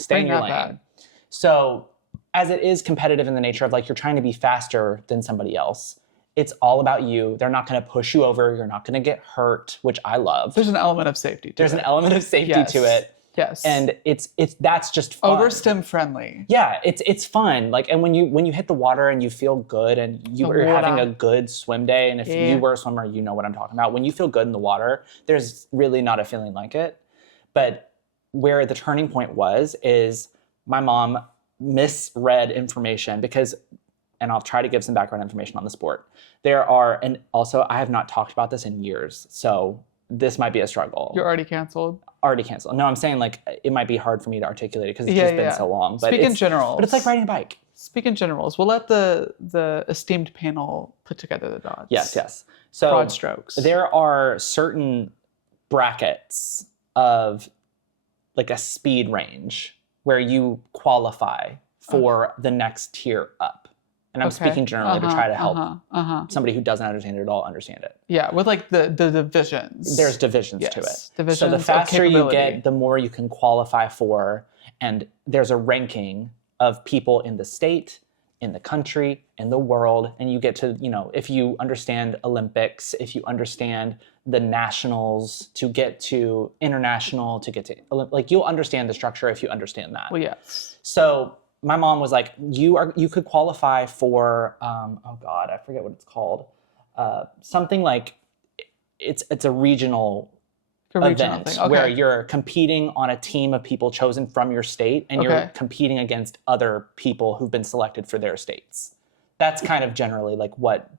Stay in your lane. So as it is competitive in the nature of like you're trying to be faster than somebody else, it's all about you. They're not going to push you over. You're not going to get hurt, which I love. There's an element of safety to it. An element of safety to it. Yes. And that's just fun. Over-stim friendly. Yeah, it's fun. Like, and when you hit the water and you feel good and you're having a good swim day, and if you were a swimmer, you know what I'm talking about. When you feel good in the water, there's really not a feeling like it. But where the turning point is my mom misread information, because, and I'll try to give some background information on the sport. And also I have not talked about this in years, so this might be a struggle. You're already canceled? Already canceled. No, I'm saying like it might be hard for me to articulate it because it's just been so long. But Speak in generals. But it's like riding a bike. Speak in generals. We'll let the esteemed panel put together the dots. Yes. So broad strokes. There are certain brackets of like a speed range where you qualify for the next tier up. And I'm speaking generally to try to help somebody who doesn't understand it at all understand it. Yeah, with like the divisions. There's divisions to it. Divisions. So the faster you get, the more you can qualify for. And there's a ranking of people in the state, in the country, in the world. And you get to, if you understand Olympics, if you understand the nationals, to get to international, to get to, like, you'll understand the structure if you understand that. Well, yes. So my mom was like, you could qualify for, oh God, I forget what it's called. Something like, it's a regional event where you're competing on a team of people chosen from your state, and you're competing against other people who've been selected for their states. That's kind of generally like what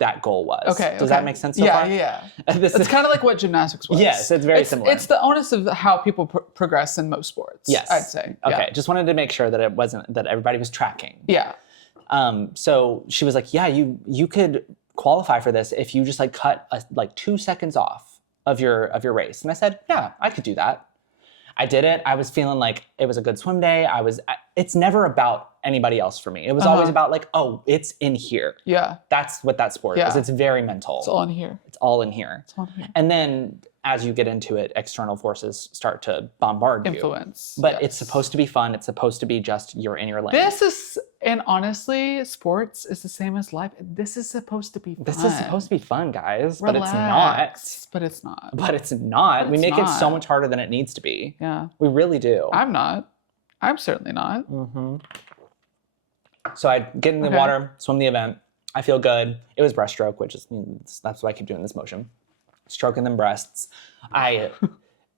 that goal was. Does that make sense so far? Yeah. It's kind of like what gymnastics was. Yes, it's very similar. It's the onus of how people progress in most sports. Yes. I'd say. Okay, just wanted to make sure that it wasn't, that everybody was tracking. Yeah. So she was like, yeah, you could qualify for this if you just like cut like 2 seconds off of your race. And I said, yeah, I could do that. I did it. I was feeling like it was a good swim day. It's never about anybody else for me. It was always about like, oh, it's in here. Yeah. That's what that sport is. It's very mental. It's all in here. It's all in here. And then as you get into it, external forces start to bombard you. Influence. But it's supposed to be fun. It's supposed to be just you're in your lane. And honestly, sports is the same as life. This is supposed to be fun. This is supposed to be fun, guys. Relax, but it's not. But it's not. But it's not. We make it so much harder than it needs to be. Yeah. We really do. I'm not. I'm certainly not. Mm-hmm. So I get in the water, swim the event. I feel good. It was breaststroke, which is, that's what I keep doing this motion. Stroking them breasts. I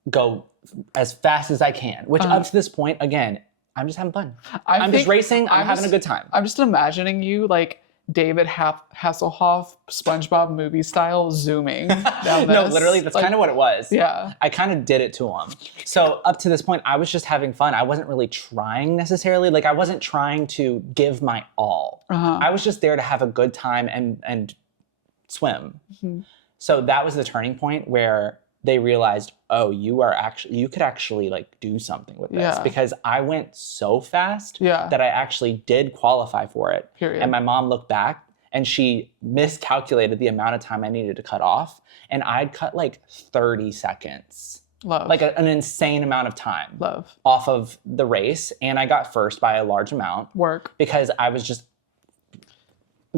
go as fast as I can, which up to this point, again, I'm just having fun. I'm just racing. I'm having a good time. I'm just imagining you like David Hasselhoff, SpongeBob movie style, zooming down this. No, literally, that's kind of what it was. Yeah. I kind of did it to him. So up to this point, I was just having fun. I wasn't really trying necessarily. Like, I wasn't trying to give my all. I was just there to have a good time and swim. Mm-hmm. So that was the turning point where they realized, oh, you could actually like do something with this, because I went so fast that I actually did qualify for it. Period. And my mom looked back and she miscalculated the amount of time I needed to cut off, and I'd cut like 30 seconds. Love. Like an insane amount of time. Love. Off of the race, and I got first by a large amount. Work. Because I was just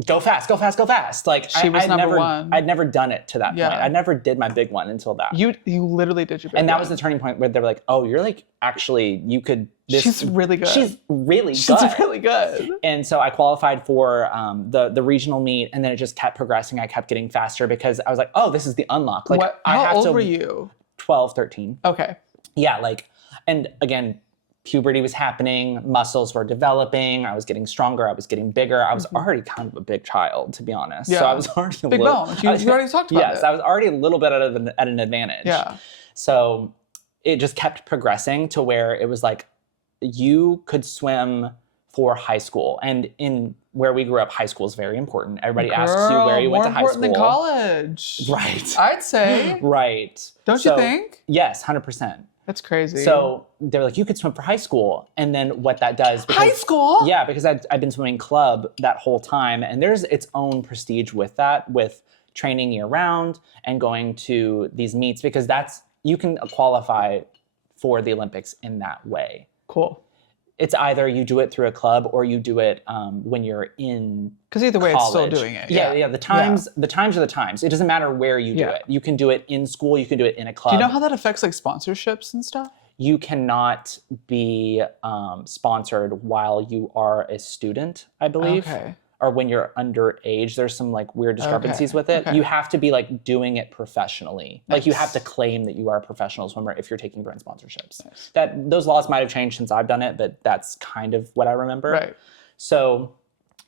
go fast, go fast, go fast. Like, she was number one. I'd never done it to that point. I never did my big one until that. You literally did your big one. And that was the turning point where they were like, oh, you're like, actually, you could. She's really good. She's really good. She's really good. And so I qualified for the regional meet, and then it just kept progressing. I kept getting faster because I was like, oh, this is the unlock. Like, how old were you? 12, 13. Okay. Yeah, like, and again, puberty was happening, muscles were developing, I was getting stronger, I was getting bigger. I was already kind of a big child, to be honest. Yeah. So I was already big bones. You already talked about it. Yes, I was already a little bit at an advantage. Yeah. So it just kept progressing to where it was like you could swim for high school. And in where we grew up, high school is very important. Everybody asks you where you went to high school. More important than college. Right. I'd say. Right. Don't you think? Yes, 100%. That's crazy. So they were like, you could swim for high school. And then what that does... High school? Yeah, because I've been swimming club that whole time. And there's its own prestige with that, with training year round and going to these meets, because you can qualify for the Olympics in that way. Cool. It's either you do it through a club or you do it when you're in Because either way, college. it's still doing it. Yeah. The times are the times. It doesn't matter where you do it. You can do it in school. You can do it in a club. Do you know how that affects like sponsorships and stuff? You cannot be sponsored while you are a student, I believe. Okay. Or when you're underage. There's some like weird discrepancies with it. Okay. You have to be like doing it professionally. Nice. Like you have to claim that you are a professional swimmer if you're taking brand sponsorships. Nice. Those laws might have changed since I've done it, but that's kind of what I remember. Right. So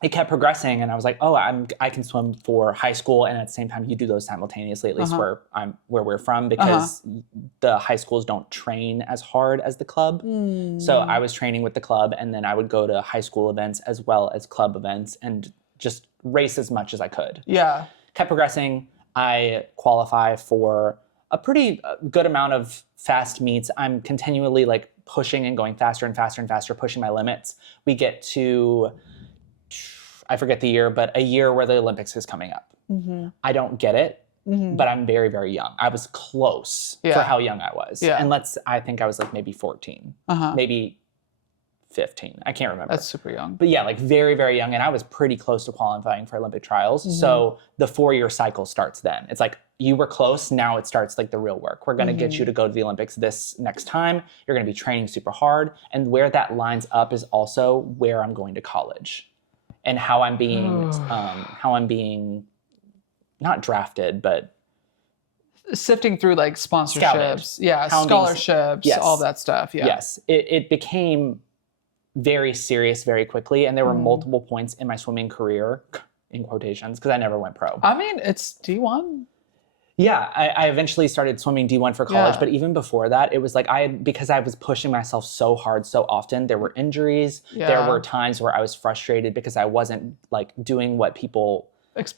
it kept progressing, and I was like, oh, I can swim for high school, and at the same time, you do those simultaneously, at least where we're from, because the high schools don't train as hard as the club. So I was training with the club, and then I would go to high school events as well as club events and just race as much as I could. Yeah. Kept progressing. I qualify for a pretty good amount of fast meets. I'm continually like pushing and going faster and faster and faster, pushing my limits. We get to... I forget the year, but a year where the Olympics is coming up. I don't get it, but I'm very, very young. I was close for how young I was. Yeah. And I think I was like maybe 14, maybe 15. I can't remember. That's super young. But yeah, like very, very young. And I was pretty close to qualifying for Olympic trials. So the 4-year cycle starts then. It's like, you were close, now it starts like the real work. We're gonna get you to go to the Olympics this next time. You're gonna be training super hard. And where that lines up is also where I'm going to college. And how I'm being not drafted, but sifting through like sponsorships, scholarships, all that stuff. Yeah. Yes, it became very serious very quickly, and there were multiple points in my swimming career, in quotations, because I never went pro. I mean, it's D1. Yeah, I eventually started swimming D1 for college, but even before that, it was like because I was pushing myself so hard so often, there were injuries. Yeah. There were times where I was frustrated because I wasn't like doing what people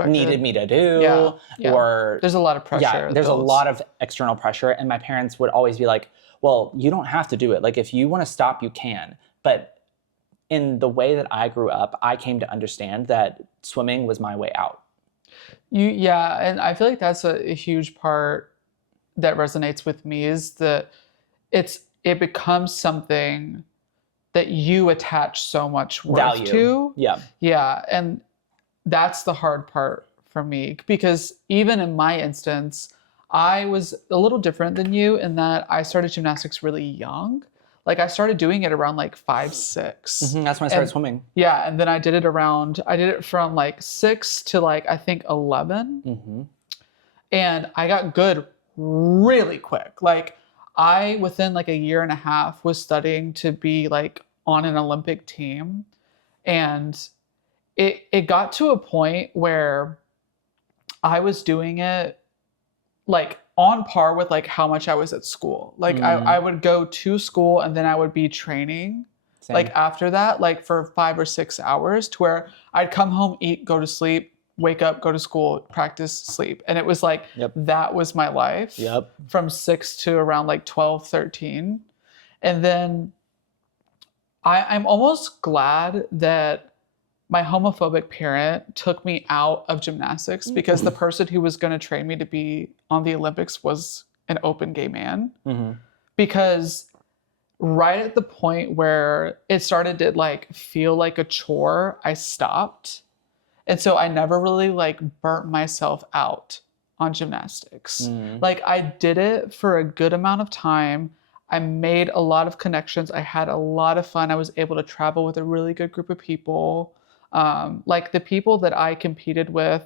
needed me to do. Yeah. Or there's a lot of pressure. Yeah, there's a lot of external pressure, and my parents would always be like, well, you don't have to do it. Like if you want to stop, you can. But in the way that I grew up, I came to understand that swimming was my way out. And I feel like that's a huge part that resonates with me, is that it becomes something that you attach so much worth to. Yeah, and that's the hard part for me, because even in my instance, I was a little different than you in that I started gymnastics really young. Like I started doing it around like 5, 6. That's when I started swimming. Yeah, and then I did it from like 6 to like I think 11. And I got good really quick. Like I within like a year and a half was studying to be like on an Olympic team, and it got to a point where I was doing it like on par with like how much I was at school. Like I would go to school and then I would be training like after that, like for 5 or 6 hours, to where I'd come home, eat, go to sleep, wake up, go to school, practice, sleep. And it was like, that was my life from 6 to around like 12, 13. And then I'm almost glad that my homophobic parent took me out of gymnastics, because the person who was going to train me to be on the Olympics was an open gay man. Because right at the point where it started to like feel like a chore, I stopped. And so I never really like burnt myself out on gymnastics. Like I did it for a good amount of time. I made a lot of connections. I had a lot of fun. I was able to travel with a really good group of people. Like the people that I competed with,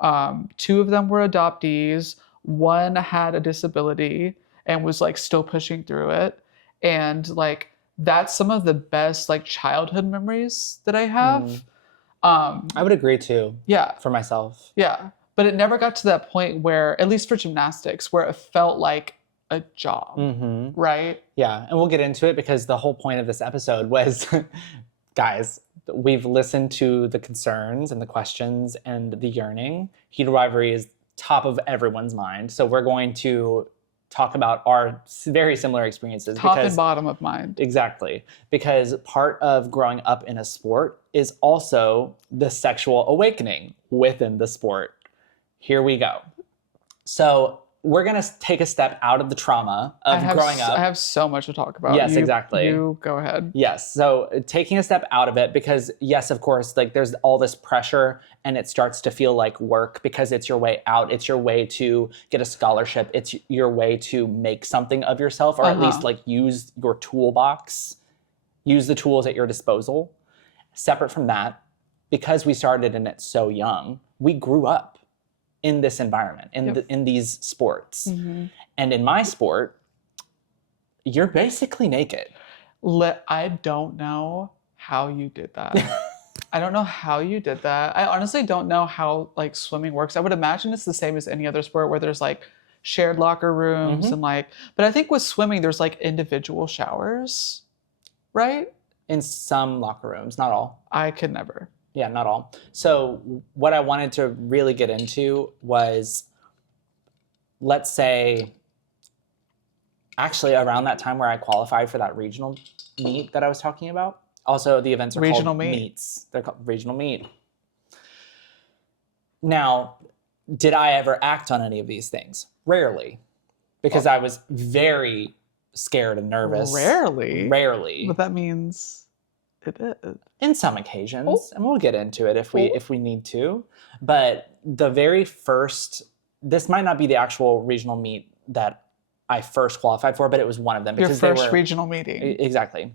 2 of them were adoptees. 1 had a disability and was like still pushing through it. And like that's some of the best like childhood memories that I have. I would agree too. Yeah. For myself. Yeah. But it never got to that point where, at least for gymnastics, where it felt like a job, right? Yeah. And we'll get into it because the whole point of this episode was, guys, we've listened to the concerns and the questions and the yearning. Heated Rivalry is top of everyone's mind. So we're going to talk about our very similar experiences. Top and bottom of mind. Exactly. Because part of growing up in a sport is also the sexual awakening within the sport. Here we go. So we're going to take a step out of the trauma of growing up. I have so much to talk about. Yes, exactly. You go ahead. Yes. So taking a step out of it because, yes, of course, like there's all this pressure and it starts to feel like work because it's your way out. It's your way to get a scholarship. It's your way to make something of yourself, or at least like use your toolbox, use the tools at your disposal. Separate from that, because we started in it so young, we grew up in this environment, in these sports. And in my sport, you're basically naked. I don't know how you did that. I don't know how you did that. I honestly don't know how like swimming works. I would imagine it's the same as any other sport where there's like shared locker rooms and like, but I think with swimming, there's like individual showers, right? In some locker rooms, not all. I could never. Yeah, not all. So what I wanted to really get into was, let's say, actually around that time where I qualified for that regional meet that I was talking about. Also, the events are called meets. They're called regional meet. Now, did I ever act on any of these things? Rarely. Because I was very scared and nervous. Rarely? Rarely. But that means... it is. In some occasions, and we'll get into it if we need to. But the very first, this might not be the actual regional meet that I first qualified for, but it was one of them. Because your first regional meeting. Exactly.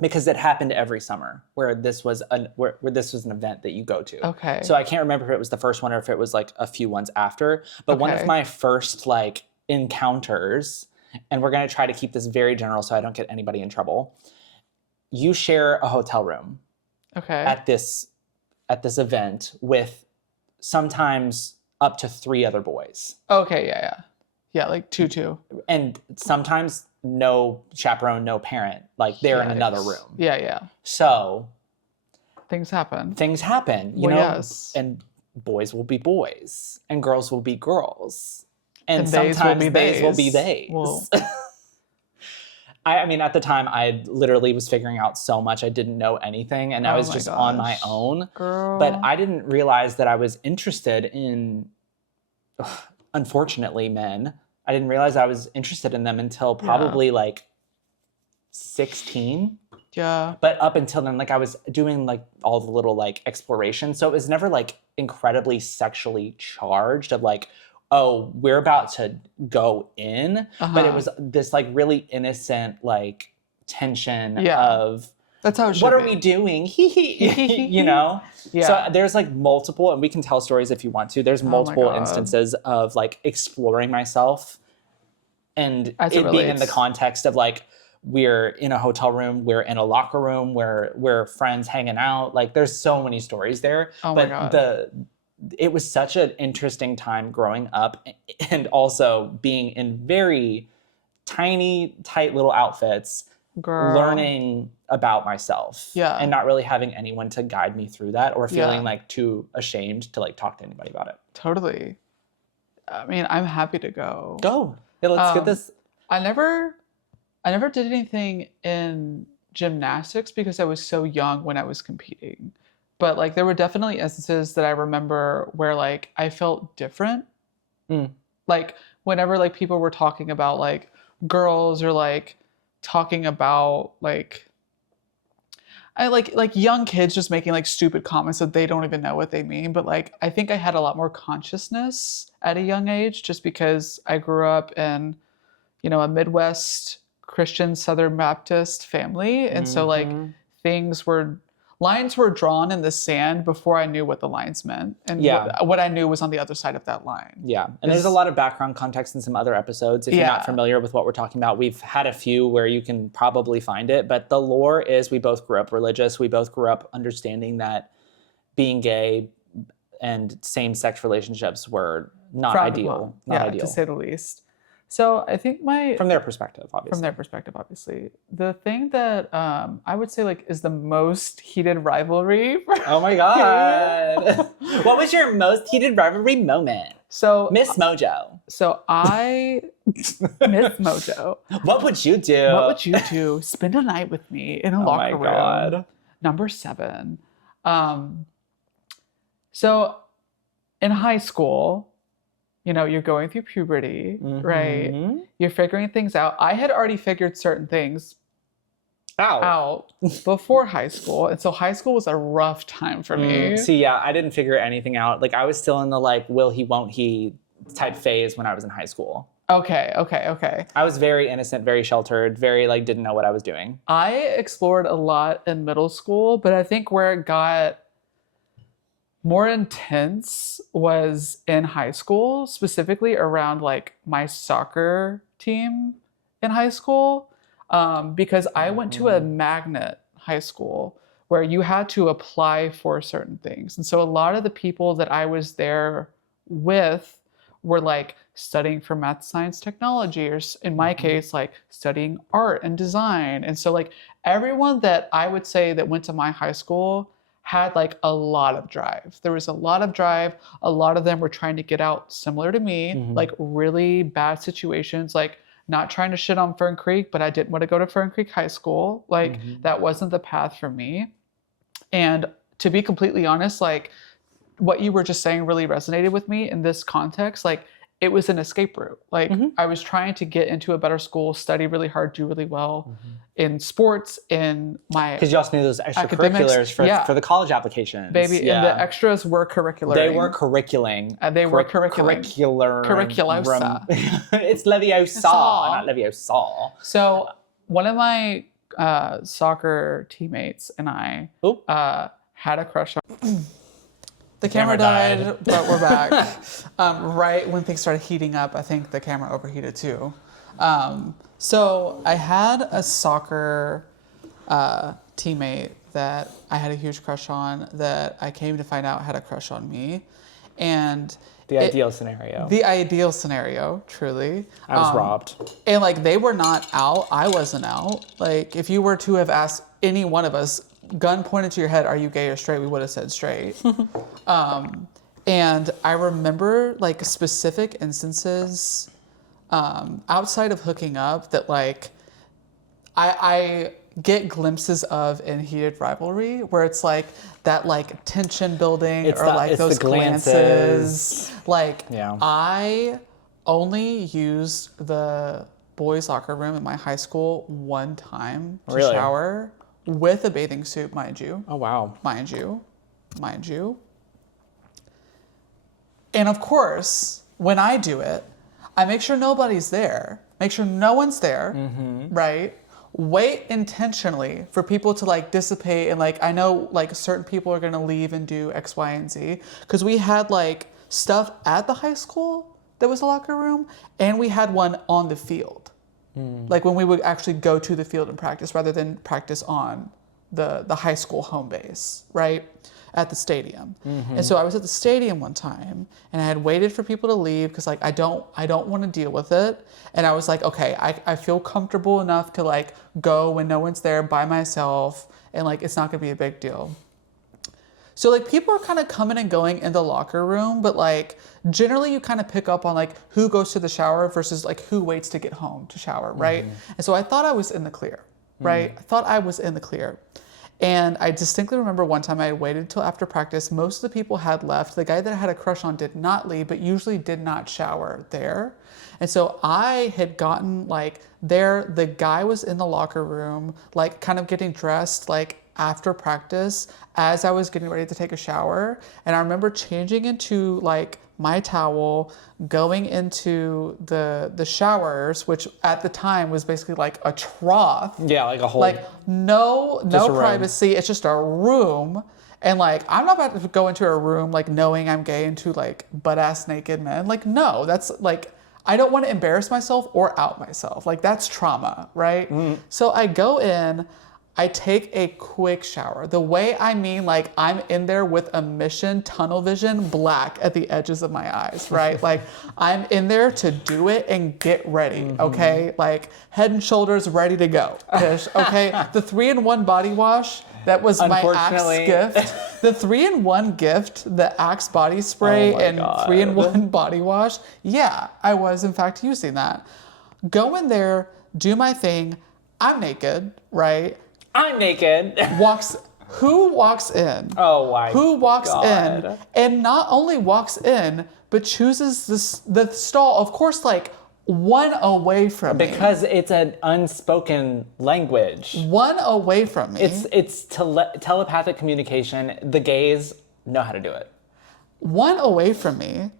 Because it happened every summer where this was where this was an event that you go to. Okay. So I can't remember if it was the first one or if it was like a few ones after. But one of my first like encounters, and we're going to try to keep this very general so I don't get anybody in trouble. You share a hotel room at this event with sometimes up to 3 other boys. Okay, yeah, like two. And sometimes no chaperone, no parent. Like they're in another room. Yeah. So things happen. You know, yes. And boys will be boys, and girls will be girls, and sometimes theys will be theys. Well. I mean, at the time, I literally was figuring out so much. I didn't know anything, and I was just on my own. Girl. But I didn't realize that I was interested in, unfortunately, men. I didn't realize I was interested in them until probably like 16. Yeah. But up until then, like I was doing like all the little like exploration. So it was never like incredibly sexually charged of like, oh, we're about to go in. But it was this like really innocent like tension of, that's how it should what be. Are we doing? You know? Yeah. So there's like multiple, and we can tell stories if you want to. There's multiple instances of like exploring myself and it being in the context of like, we're in a hotel room, we're in a locker room, we're friends hanging out. Like there's so many stories there. Oh my God. It was such an interesting time growing up and also being in very tiny, tight little outfits, learning about myself. Yeah. And not really having anyone to guide me through that or feeling like too ashamed to like talk to anybody about it. Totally. I mean, I'm happy to go. Go. Yeah, let's get this. I never did anything in gymnastics because I was so young when I was competing. But like there were definitely instances that I remember where like I felt different. Like whenever like people were talking about like girls or like talking about like I like young kids just making like stupid comments that they don't even know what they mean. But like I think I had a lot more consciousness at a young age just because I grew up in, you know, a Midwest Christian Southern Baptist family. And so like things were lines were drawn in the sand before I knew what the lines meant. And what I knew was on the other side of that line. Yeah. And there's a lot of background context in some other episodes. If you're not familiar with what we're talking about, we've had a few where you can probably find it. But the lore is we both grew up religious. We both grew up understanding that being gay and same-sex relationships were not ideal. Not ideal. To say the least. So I think from their perspective, obviously. From their perspective, obviously. The thing that I would say like is the most heated rivalry. Oh my God. What was your most heated rivalry moment? So Miss Mojo. So I Miss Mojo. What would you do? What would you do? Spend a night with me in a locker room. God. Number 7. So in high school, you know, you're going through puberty, right? You're figuring things out. I had already figured certain things out before high school. And so high school was a rough time for me. See, yeah, I didn't figure anything out. Like I was still in the like, will he, won't he type phase when I was in high school. Okay. I was very innocent, very sheltered, very like didn't know what I was doing. I explored a lot in middle school, but I think where it got more intense was in high school, specifically around like my soccer team in high school, because I went to a magnet high school where you had to apply for certain things. And so a lot of the people that I was there with were like studying for math, science, technology, or in my case, like studying art and design. And so like everyone that I would say that went to my high school had like a lot of drive. There was a lot of drive. A lot of them were trying to get out similar to me, like really bad situations, like not trying to shit on Fern Creek, but I didn't want to go to Fern Creek High School. Like that wasn't the path for me. And to be completely honest, like what you were just saying really resonated with me in this context. Like it was an escape route. Like I was trying to get into a better school, study really hard, do really well in sports, in my because you also knew those extracurriculars for the college applications. Baby, and the extras were curricular. They were curriculating. They were curricular. Curriculosa. It's Leviosa, not Leviosa. So one of my soccer teammates and I had a crush on. The camera died, but we're back. Right when things started heating up, I think the camera overheated too. So I had a soccer teammate that I had a huge crush on that I came to find out had a crush on me. And the ideal scenario. The ideal scenario, truly. I was robbed. And like they were not out, I wasn't out. Like if you were to have asked any one of us, gun pointed to your head, are you gay or straight? We would have said straight. And I remember like specific instances outside of hooking up that like I get glimpses of in Heated Rivalry where it's like that like tension building those glances. Like I only used the boys' locker room in my high school one time to shower. With a bathing suit, mind you. Oh, wow. Mind you. And of course, when I do it, I make sure nobody's there. Make sure no one's there, right? Wait intentionally for people to like dissipate and like, I know like certain people are gonna leave and do X, Y, and Z. Because we had like stuff at the high school that was a locker room and we had one on the field. Like when we would actually go to the field and practice rather than practice on the high school home base, right? At the stadium. And so I was at the stadium one time and I had waited for people to leave because like I don't want to deal with it. And I was like, okay, I feel comfortable enough to like go when no one's there by myself and like it's not gonna be a big deal. So like people are kind of coming and going in the locker room, but like generally you kind of pick up on like who goes to the shower versus like who waits to get home to shower, right? And so I thought I was in the clear, right? I thought I was in the clear. And I distinctly remember one time I waited till after practice. Most of the people had left. The guy that I had a crush on did not leave, but usually did not shower there. And so I had gotten like there, the guy was in the locker room, like kind of getting dressed, like after practice as I was getting ready to take a shower. And I remember changing into like my towel, going into the showers, which at the time was basically like a trough. Yeah, like a whole... Like no privacy. It's just a room. And like, I'm not about to go into a room like knowing I'm gay into like butt ass naked men. Like, no, that's like, I don't want to embarrass myself or out myself. Like that's trauma, right? So I go in, I take a quick shower. The way I mean, like I'm in there with a mission, tunnel vision, black at the edges of my eyes, right? Like I'm in there to do it and get ready, okay? Like head and shoulders ready to go, ish, okay? The 3-in-1 body wash, that was my Axe gift. The 3-in-1 gift, the Axe body spray and 3-in-1 body wash. Yeah, I was in fact using that. Go in there, do my thing. I'm naked, right? I'm naked. Who walks in? Oh my Who walks God. in and not only walks in, but chooses the stall, of course, like one away from me. Because it's an unspoken language. One away from me. It's telepathic communication. The gays know how to do it. One away from me.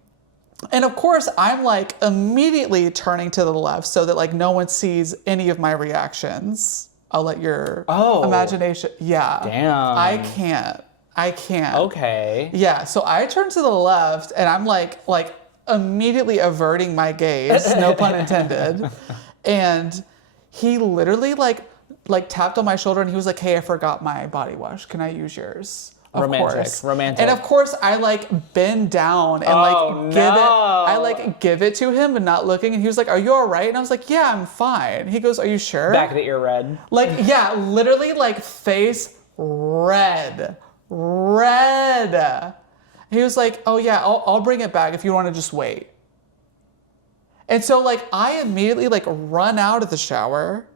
And of course, I'm like immediately turning to the left so that like no one sees any of my reactions. I'll let your imagination. Yeah. Damn. I can't. Okay. Yeah. So I turn to the left and I'm like immediately averting my gaze, no pun intended. And he literally like tapped on my shoulder and he was like, hey, I forgot my body wash. Can I use yours? Of course. Romantic. And of course I like bend down and give it to him and not looking. And he was like, are you all right? And I was like, yeah, I'm fine. He goes, are you sure? Back of the ear red. Like, yeah, literally like face red. He was like, oh yeah, I'll bring it back if you want to just wait. And so like I immediately like run out of the shower,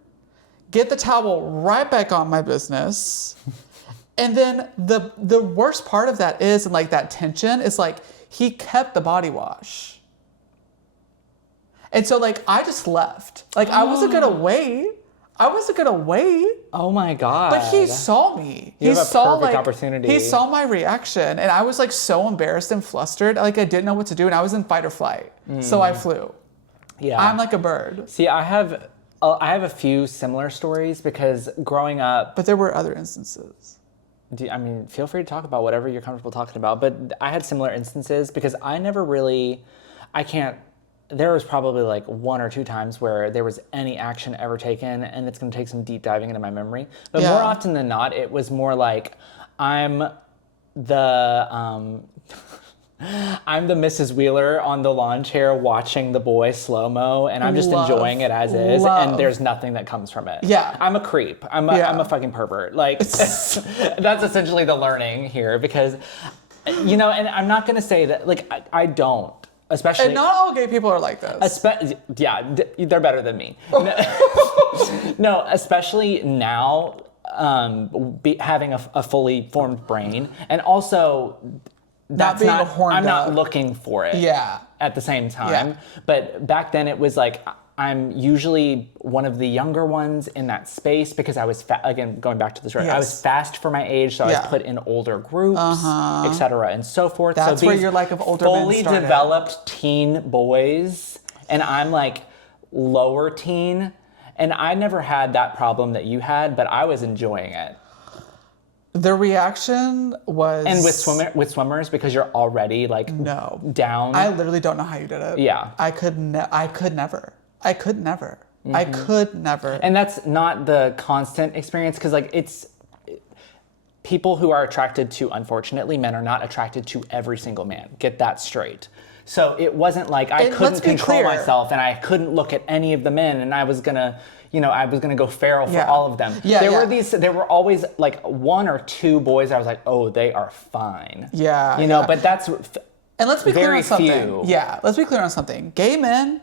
get the towel right back on my business. And then the worst part of that is, and like that tension is like, he kept the body wash. And so like, I just left. Like I wasn't gonna wait. Oh my God. But he saw me. You have a perfect opportunity. He saw my reaction and I was like so embarrassed and flustered. Like I didn't know what to do and I was in fight or flight. So I flew. Yeah. I'm like a bird. See, I have a few similar stories because growing up... But there were other instances. Feel free to talk about whatever you're comfortable talking about. But I had similar instances because there was probably like 1 or 2 times where there was any action ever taken, and it's going to take some deep diving into my memory. But more often than not, it was more like I'm the Mrs. Wheeler on the lawn chair watching the boy slow-mo, and I'm just enjoying it as is, and there's nothing that comes from it. Yeah. I'm a creep. I'm a fucking pervert. Like, that's essentially the learning here because, and I'm not going to say that, like, I don't. Especially, and not all gay people are like this. They're better than me. No, especially now, having a fully formed brain, and also I'm not looking for it. Yeah. At the same time, yeah. But back then it was like I'm usually one of the younger ones in that space because I was again going back to the story. Yes. I was fast for my age, so I was put in older groups, etc. and so forth. That's so where your like of older men fully developed teen boys, and I'm like lower teen, and I never had that problem that you had, but I was enjoying it. The reaction was... And with swimmers, because you're already like down. I literally don't know how you did it. Yeah. I could never. Mm-hmm. I could never. And that's not the constant experience because like people who are attracted to, unfortunately, men are not attracted to every single man. Get that straight. So it wasn't like I couldn't control myself and I couldn't look at any of the men and I was gonna go feral for all of them. Yeah, there were always like 1 or 2 boys I was like, oh, they are fine. Yeah. But that's and let's be clear on something. Few. Yeah, let's be clear on something. Gay men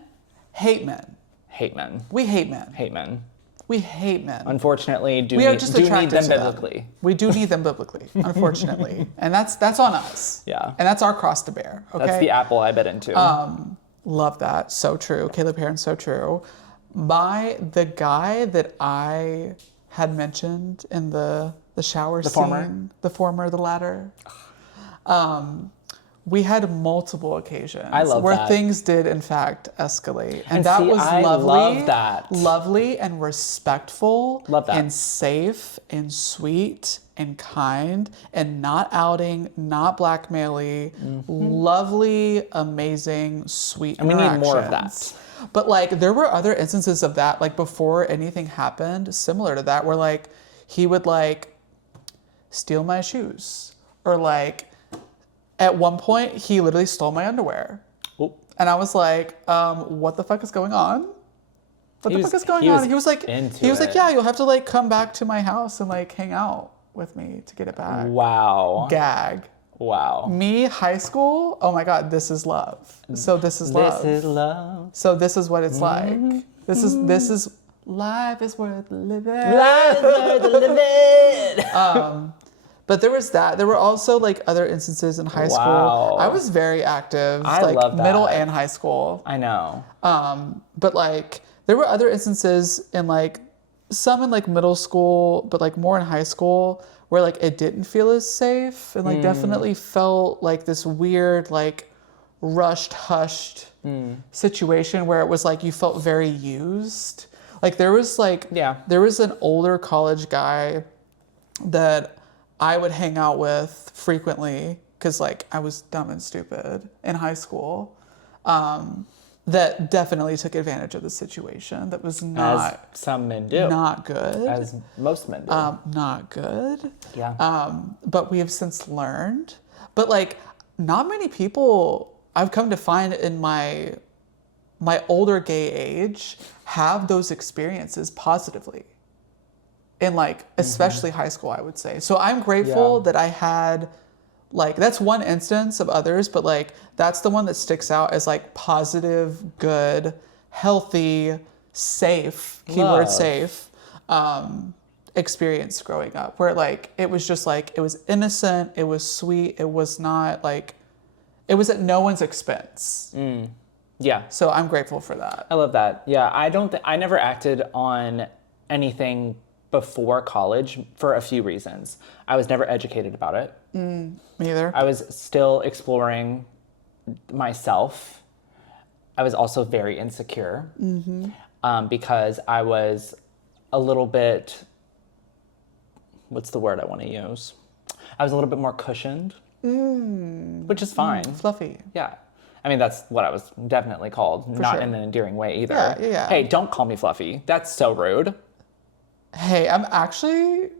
hate men. Hate men. We hate men. Hate men. We hate men. Unfortunately, do need them biblically. We do need them biblically, unfortunately. And that's on us. Yeah. And that's our cross to bear. Okay? That's the apple I bit into. Love that. So true. Caleb Heron, so true. The guy that I had mentioned in the the shower The scene, former? the former, the latter. We had multiple occasions where that. things did in fact escalate, and see, I lovely, love that. lovely and respectful, Love that. and safe and sweet and kind and not outing, not blackmaily, lovely, amazing, sweet And we need more of interactions. that. But like there were other instances of that, like before anything happened, similar to that, where like he would like steal my shoes, or like at one point he literally stole my underwear. Oh. And I was like, what the fuck is going on? What the fuck is going on? He was like, yeah, you'll have to like come back to my house and like hang out with me to get it back. Wow. Gag. Wow. Me, high school, oh my God, this is love. So this is love. This is love. So this is what it's like. This is life is worth living. Life is worth living. But there was that. There were also like other instances in high school. Wow. I was very active, I like love that. middle and high school. I know. But like there were other instances in like some in like middle school, but like more in high school where like it didn't feel as safe, and like definitely felt like this weird like rushed, hushed situation where it was like you felt very used. Like there was like there was an older college guy that I would hang out with frequently because like I was dumb and stupid in high school. That definitely took advantage of the situation. That was not, as some men do, not good. as most men do, not good. Yeah. But we have since learned. But like, not many people I've come to find in my older gay age have those experiences positively. In like, especially high school, I would say. So I'm grateful that I had, like, that's one instance of others, but like, that's the one that sticks out as like positive, good, healthy, safe, keyword safe, experience growing up, where like, it was just like, it was innocent, it was sweet, it was not like, it was at no one's expense. Yeah. So I'm grateful for that. I love that. Yeah. I never acted on anything before college for a few reasons. I was never educated about it. Me either. I was still exploring myself. I was also very insecure because I was a little bit, what's the word I want to use? I was a little bit more cushioned, which is fine. Fluffy. Yeah. I mean, that's what I was definitely called, not in an endearing way either. Yeah. Hey, don't call me fluffy. That's so rude. Hey, I'm actually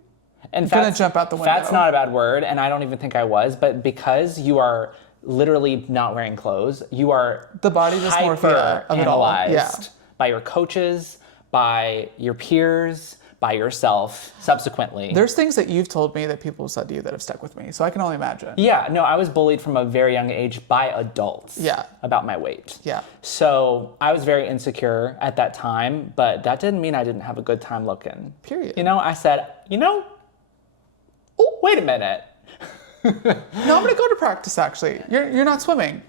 And gonna jump out the window. Fat's not a bad word, and I don't even think I was, but because you are literally not wearing clothes, you are the body dysmorphia of it all. analyzed by your coaches, by your peers, by yourself subsequently. There's things that you've told me that people said to you that have stuck with me, so I can only imagine. Yeah, no, I was bullied from a very young age by adults about my weight. Yeah. So I was very insecure at that time, but that didn't mean I didn't have a good time looking. Period. You know, I said, oh, wait a minute. No, I'm gonna go to practice actually. You're not swimming.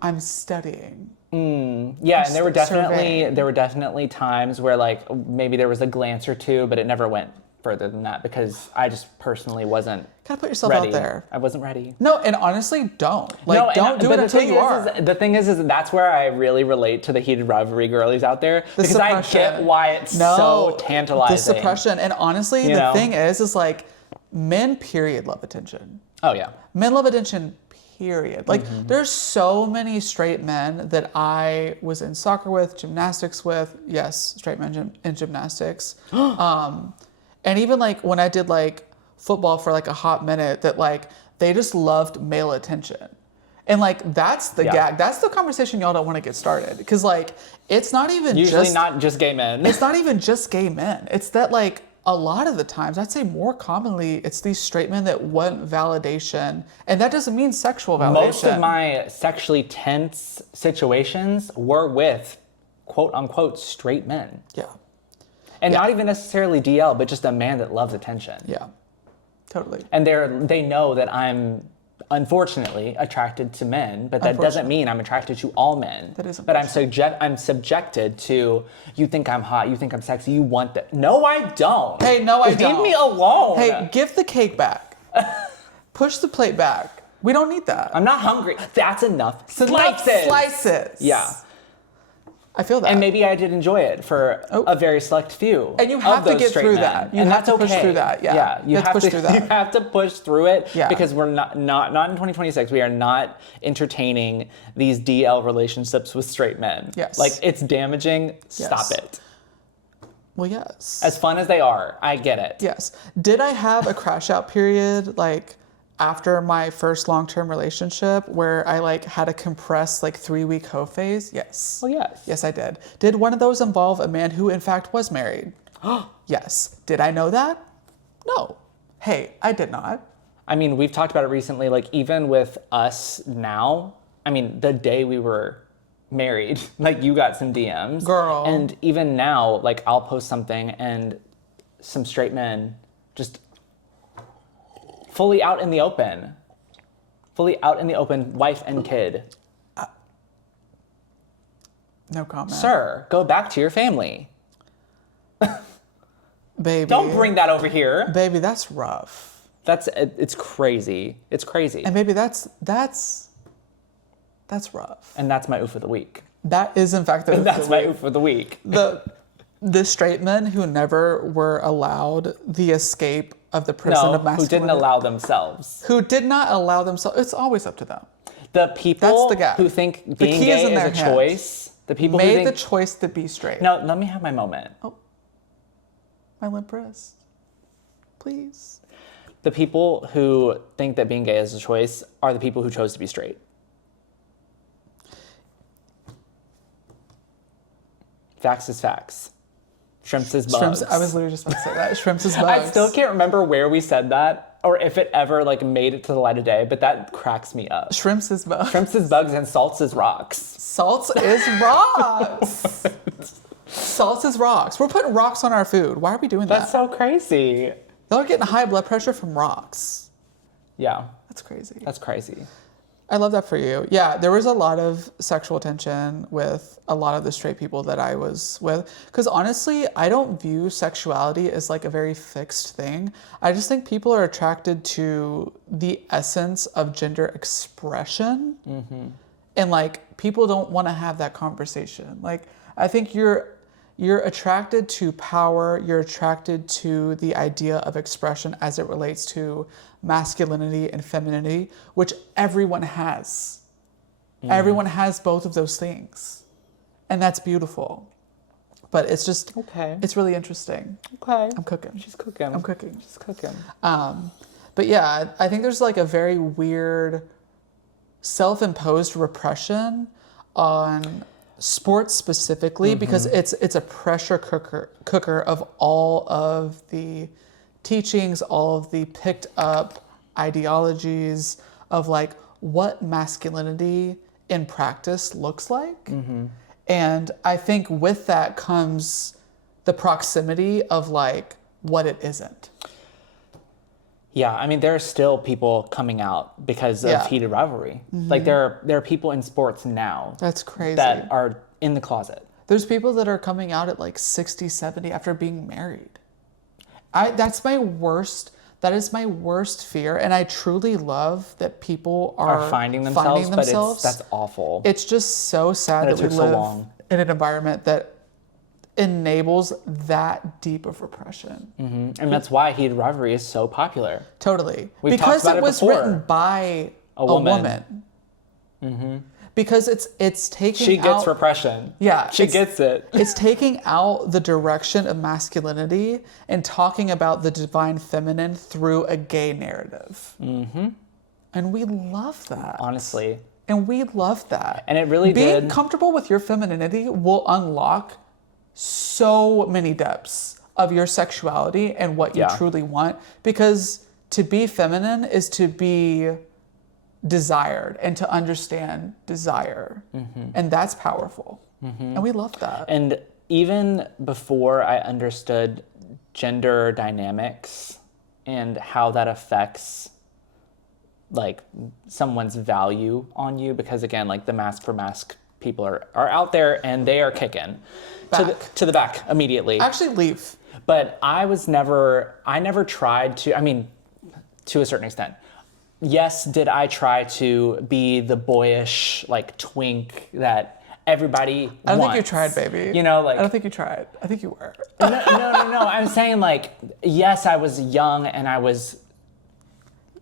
I'm studying. Yeah, and there were definitely times where like maybe there was a glance or two, but it never went further than that because I just personally wasn't Gotta put yourself ready. out there. I wasn't ready. No, and honestly, don't. Like, don't do it until you are. The thing is that's where I really relate to the Heated Rivalry girlies out there because I get why it's so tantalizing. The suppression. And honestly, the thing is like men, period, love attention. Oh, yeah. Men love attention, period. Like, there's so many straight men that I was in soccer with, gymnastics with. Yes, straight men in gymnastics. And even like when I did like football for like a hot minute, that like they just loved male attention. And like that's the gag. That's the conversation y'all don't want to get started. Because like it's not even not just gay men. It's not even just gay men. It's that like a lot of the times, I'd say more commonly, it's these straight men that want validation. And that doesn't mean sexual validation. Most of my sexually tense situations were with quote unquote straight men. Yeah. And not even necessarily DL, but just a man that loves attention. Yeah. Totally. And they know that I'm unfortunately attracted to men, but that doesn't mean I'm attracted to all men. That is but I'm subjected to, you think I'm hot, you think I'm sexy, you want that. No, I don't. Hey, no, I don't. Leave me alone. Hey, give the cake back. Push the plate back. We don't need that. I'm not hungry. That's enough slices. Slices. Yeah. I feel that. And maybe I did enjoy it for a very select few. And you have to get through men. that. You and have that's to push okay. through that. Yeah. You have to push through that. You have to push through it because we're not in 2026. We are not entertaining these DL relationships with straight men. Yes. Like, it's damaging. Stop it. Well, yes. As fun as they are, I get it. Yes. Did I have a crash out period like after my first long-term relationship where I like had a compressed like 3-week hoe phase? Yes. Oh, yes. Yes, I did. Did one of those involve a man who in fact was married? Yes. Did I know that? No. Hey, I did not. I mean, we've talked about it recently, like even with us now, I mean, the day we were married, like you got some DMs. Girl. And even now, like I'll post something and some straight men just fully out in the open, wife and kid. No comment. Sir, go back to your family. Baby. Don't bring that over here. Baby, that's rough. It's crazy. It's crazy. And baby, that's rough. And that's my oof of the week. That is in fact That's my oof of the week. The straight men who never were allowed the escape of the prison of masculinity. Who didn't allow themselves. Who did not allow themselves. It's always up to them. The people That's the gap. who think The being key is gay in is their a hands. choice. The people who Made think... the choice to be straight. No, let me have my moment. Oh, my limp wrist. Please. The people who think that being gay is a choice are the people who chose to be straight. Facts is facts. Shrimps is bugs. I was literally just about to say that. Shrimps is bugs. I still can't remember where we said that or if it ever like made it to the light of day, but that cracks me up. Shrimps is bugs. Shrimps is bugs and salts is rocks. Salts is rocks. Salts is rocks. We're putting rocks on our food. Why are we doing that? That's so crazy. Y'all are getting high blood pressure from rocks. Yeah. That's crazy. That's crazy. I love that for you. Yeah, there was a lot of sexual tension with a lot of the straight people that I was with. Because honestly, I don't view sexuality as like a very fixed thing. I just think people are attracted to the essence of gender expression. Mm-hmm. And like, people don't want to have that conversation. Like, I think you're attracted to power. You're attracted to the idea of expression as it relates to masculinity and femininity, which everyone has. Everyone has both of those things. And that's beautiful. But it's just, it's really interesting. Okay. I'm cooking. She's cooking. I'm cooking. She's cooking. But yeah, I think there's like a very weird self-imposed repression on sports specifically, because it's a pressure cooker of all of the teachings, all of the picked up ideologies of like what masculinity in practice looks like. And I think with that comes the proximity of like what it isn't. Yeah, I mean, there are still people coming out because of Heated Rivalry. Like there are people in sports now. That's crazy. That are in the closet. There's people that are coming out at like 60, 70 after being married. That is my worst fear. And I truly love that people are finding themselves. But that's awful. It's just so sad that we live in an environment that enables that deep of repression. And that's why Heated Rivalry is so popular. Totally. We've because talked about it was written by a woman. Because it's taking She gets repression. Yeah. She gets it. It's taking out the direction of masculinity and talking about the divine feminine through a gay narrative. And we love that. Honestly. And we love that. And it really Being comfortable with your femininity will unlock so many depths of your sexuality and what you truly want. Because to be feminine is to be desired and to understand desire. And that's powerful. And we love that. And even before I understood gender dynamics and how that affects like someone's value on you, because again, like the mask for mask people are out there and they are kicking to the back immediately. Actually leave. But I never tried to, I mean, to a certain extent. Yes, did I try to be the boyish, like, twink that everybody wants? I don't think you tried, baby. You know, like... I don't think you tried. I think you were. No. I'm saying, like, yes, I was young and I was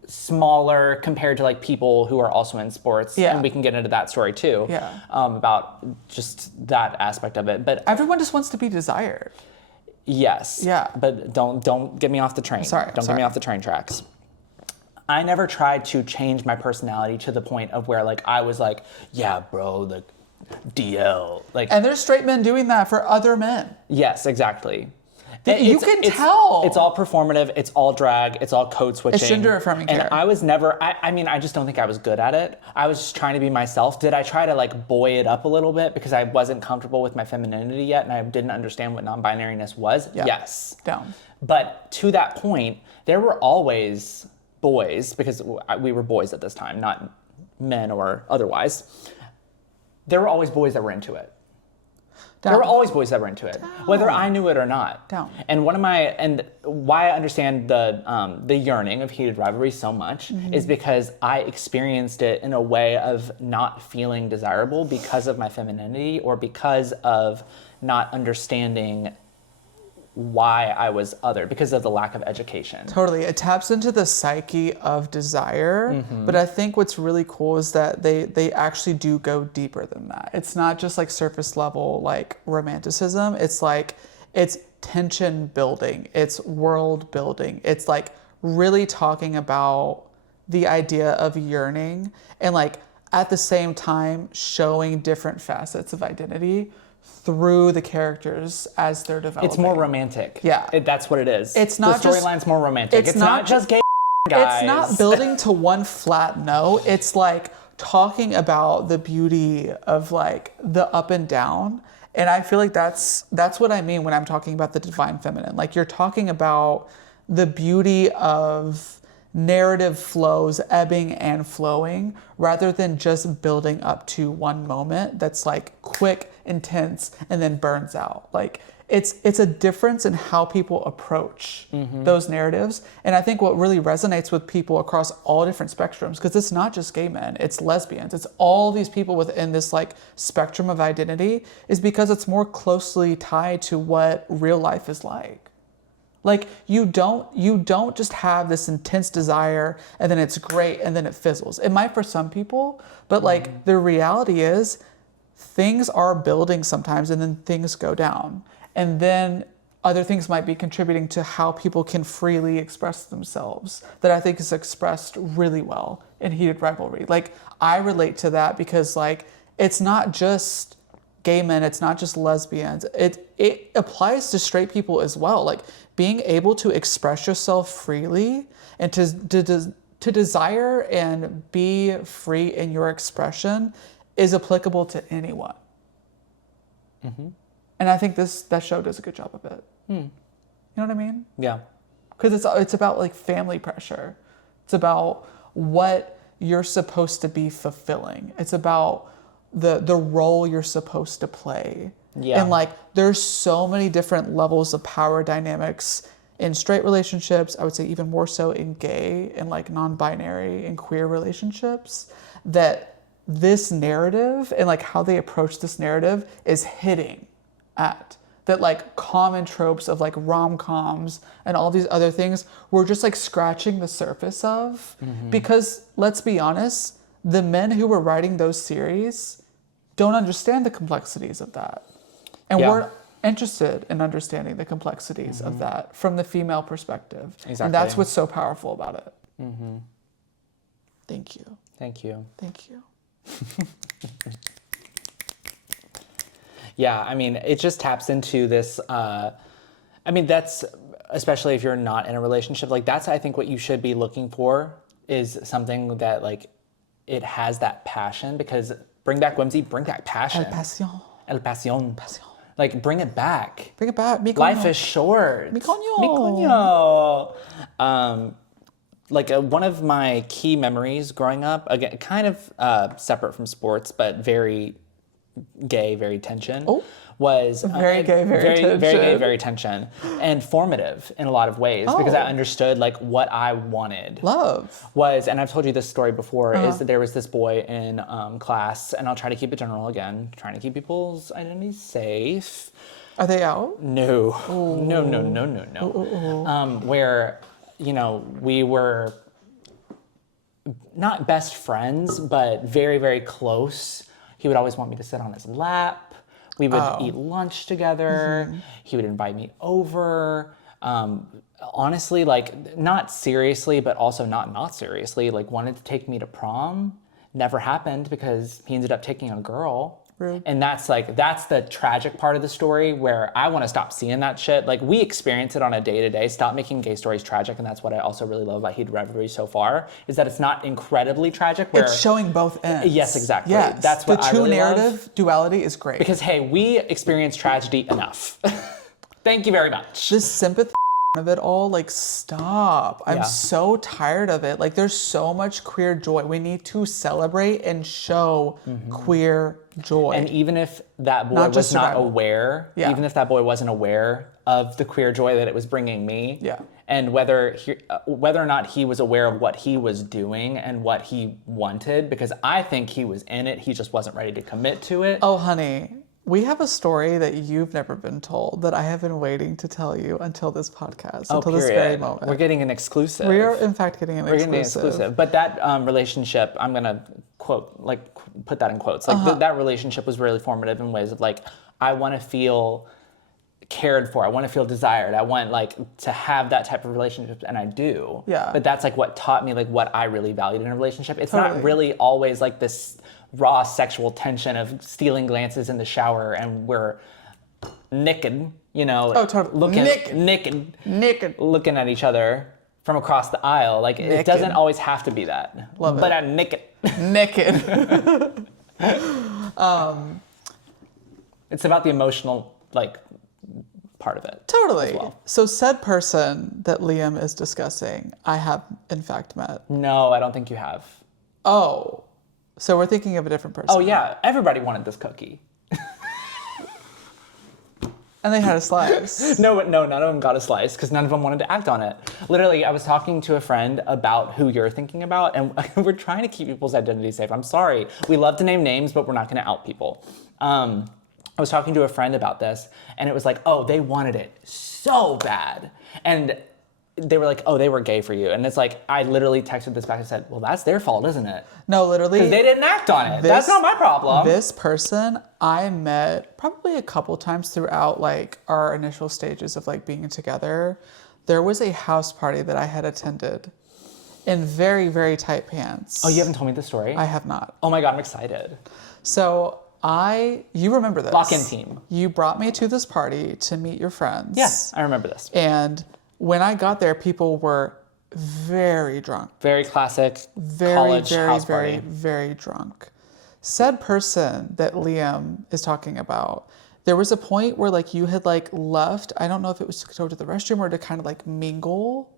smaller compared to, like, people who are also in sports. Yeah. And we can get into that story, too. Yeah. About just that aspect of it. But everyone just wants to be desired. Yes. Yeah. But don't get me off the train. Sorry. Don't get me off the train tracks. I never tried to change my personality to the point of where, like, I was like, yeah, bro, the DL. Like, and there's straight men doing that for other men. Yes, exactly. You can tell. It's all performative. It's all drag. It's all code switching. It's gender affirming care. And I was never, I mean, I just don't think I was good at it. I was just trying to be myself. Did I try to, like, boy it up a little bit because I wasn't comfortable with my femininity yet and I didn't understand what non-binariness was? Yeah. Yes. Down. But to that point, there were always boys, because we were boys at this time, not men or otherwise. There were always boys that were into it. Down. There were always boys that were into it, whether I knew it or not. Down. And why I understand the yearning of Heated Rivalry so much is because I experienced it in a way of not feeling desirable because of my femininity or because of not understanding why I was other, because of the lack of education. Totally. It taps into the psyche of desire, but I think what's really cool is that they actually do go deeper than that. It's not just like surface level, like romanticism. It's like, it's tension building. It's world building. It's like really talking about the idea of yearning and like at the same time showing different facets of identity through the characters as they're developing. It's more romantic. Yeah. That's what it is. It's not the storyline's more romantic. It's not just gay guys. It's not building to one flat note. It's like talking about the beauty of like the up and down. And I feel like that's what I mean when I'm talking about the divine feminine. Like you're talking about the beauty of narrative flows ebbing and flowing rather than just building up to one moment that's like quick, intense, and then burns out. Like it's a difference in how people approach those narratives. And I think what really resonates with people across all different spectrums, because it's not just gay men, it's lesbians, it's all these people within this like spectrum of identity, is because it's more closely tied to what real life is like. Like you don't just have this intense desire and then it's great and then it fizzles. It might for some people, but like the reality is things are building sometimes and then things go down. And then other things might be contributing to how people can freely express themselves that I think is expressed really well in Heated Rivalry. Like I relate to that because like it's not just gay men, it's not just lesbians. It applies to straight people as well. Like being able to express yourself freely and to desire and be free in your expression is applicable to anyone. And I think that show does a good job of it. You know what I mean? Yeah. Because it's about like family pressure. It's about what you're supposed to be fulfilling. It's about the role you're supposed to play. Yeah. And like there's so many different levels of power dynamics in straight relationships, I would say even more so in gay and like non-binary and queer relationships, that this narrative and like how they approach this narrative is hitting at. That like common tropes of like rom-coms and all these other things we're just like scratching the surface of. Because let's be honest, the men who were writing those series don't understand the complexities of that. And we're interested in understanding the complexities of that from the female perspective. Exactly. And that's what's so powerful about it. Thank you. Thank you. Thank you. Yeah, I mean, it just taps into this, I mean, that's, especially if you're not in a relationship, like that's, I think what you should be looking for is something that like, it has that passion, because bring back whimsy, bring back passion. El passion. El passion. Passion. Like, bring it back. Bring it back. Mi coño. Life is short. Mi coño. Mi coño. one of my key memories growing up, again, kind of separate from sports, but very gay, very tension, was very gay, very tension. Very gay, very tension, and formative in a lot of ways because I understood like what I wanted. Love. Was, and I've told you this story before, is that there was this boy in class, and I'll try to keep it general again, trying to keep people's identities safe. Are they out? No. Ooh. No. Where, you know, we were not best friends, but very, very close. He would always want me to sit on his lap. We would eat lunch together. Mm-hmm. He would invite me over. Honestly, like, not seriously, but also not seriously, like, wanted to take me to prom. Never happened because he ended up taking a girl. Rude. And that's the tragic part of the story where I want to stop seeing that shit. Like, we experience it on a day-to-day. Stop making gay stories tragic, and that's what I also really love about Heated Rivalry so far, is that it's not incredibly tragic. Where, it's showing both ends. Yes, exactly. Yes. That's what I really love. The two-narrative duality is great. Because, hey, we experience tragedy enough. Thank you very much. This sympathy of it all, like, stop. I'm so tired of it. Like, there's so much queer joy. We need to celebrate and show queer joy. And even if that boy was not aware, even if that boy wasn't aware of the queer joy that it was bringing me, and whether or not he was aware of what he was doing and what he wanted, because I think he was in it, he just wasn't ready to commit to it. Oh, honey. We have a story that you've never been told that I have been waiting to tell you until this podcast, until this very moment. We're getting an exclusive. We are, in fact, getting an exclusive. But that relationship, I'm going to put that in quotes. Like, that relationship was really formative in ways of, like, I want to feel cared for. I want to feel desired. I want, like, to have that type of relationship, and I do. Yeah. But that's, like, what taught me, like, what I really valued in a relationship. It's not really always, like, this raw sexual tension of stealing glances in the shower and we're naked, you know, naked, looking at each other from across the aisle. Like, it doesn't always have to be that. Love it. But I'm naked. It's about the emotional, like, part of it. Totally. Well. So said person that Liam is discussing, I have in fact met. No, I don't think you have. Oh. So we're thinking of a different person. Oh, yeah. Everybody wanted this cookie. And they had a slice. No, none of them got a slice because none of them wanted to act on it. Literally, I was talking to a friend about who you're thinking about, and we're trying to keep people's identity safe. I'm sorry. We love to name names, but we're not going to out people. I was talking to a friend about this, and it was like, oh, they wanted it so bad. And they were like, oh, they were gay for you. And it's like, I literally texted this back and said, well, that's their fault, isn't it? No, literally. Because they didn't act on it. That's not my problem. This person I met probably a couple times throughout, like, our initial stages of, like, being together. There was a house party that I had attended in very, very tight pants. Oh, you haven't told me the story? I have not. Oh my God, I'm excited. So you remember this. Lock-in team. You brought me to this party to meet your friends. Yes, I remember this. And when I got there, people were very drunk. Very classic college house party. Very drunk. Said person that Liam is talking about, there was a point where, like, you had, like, left. I don't know if it was to go to the restroom or to kind of, like, mingle.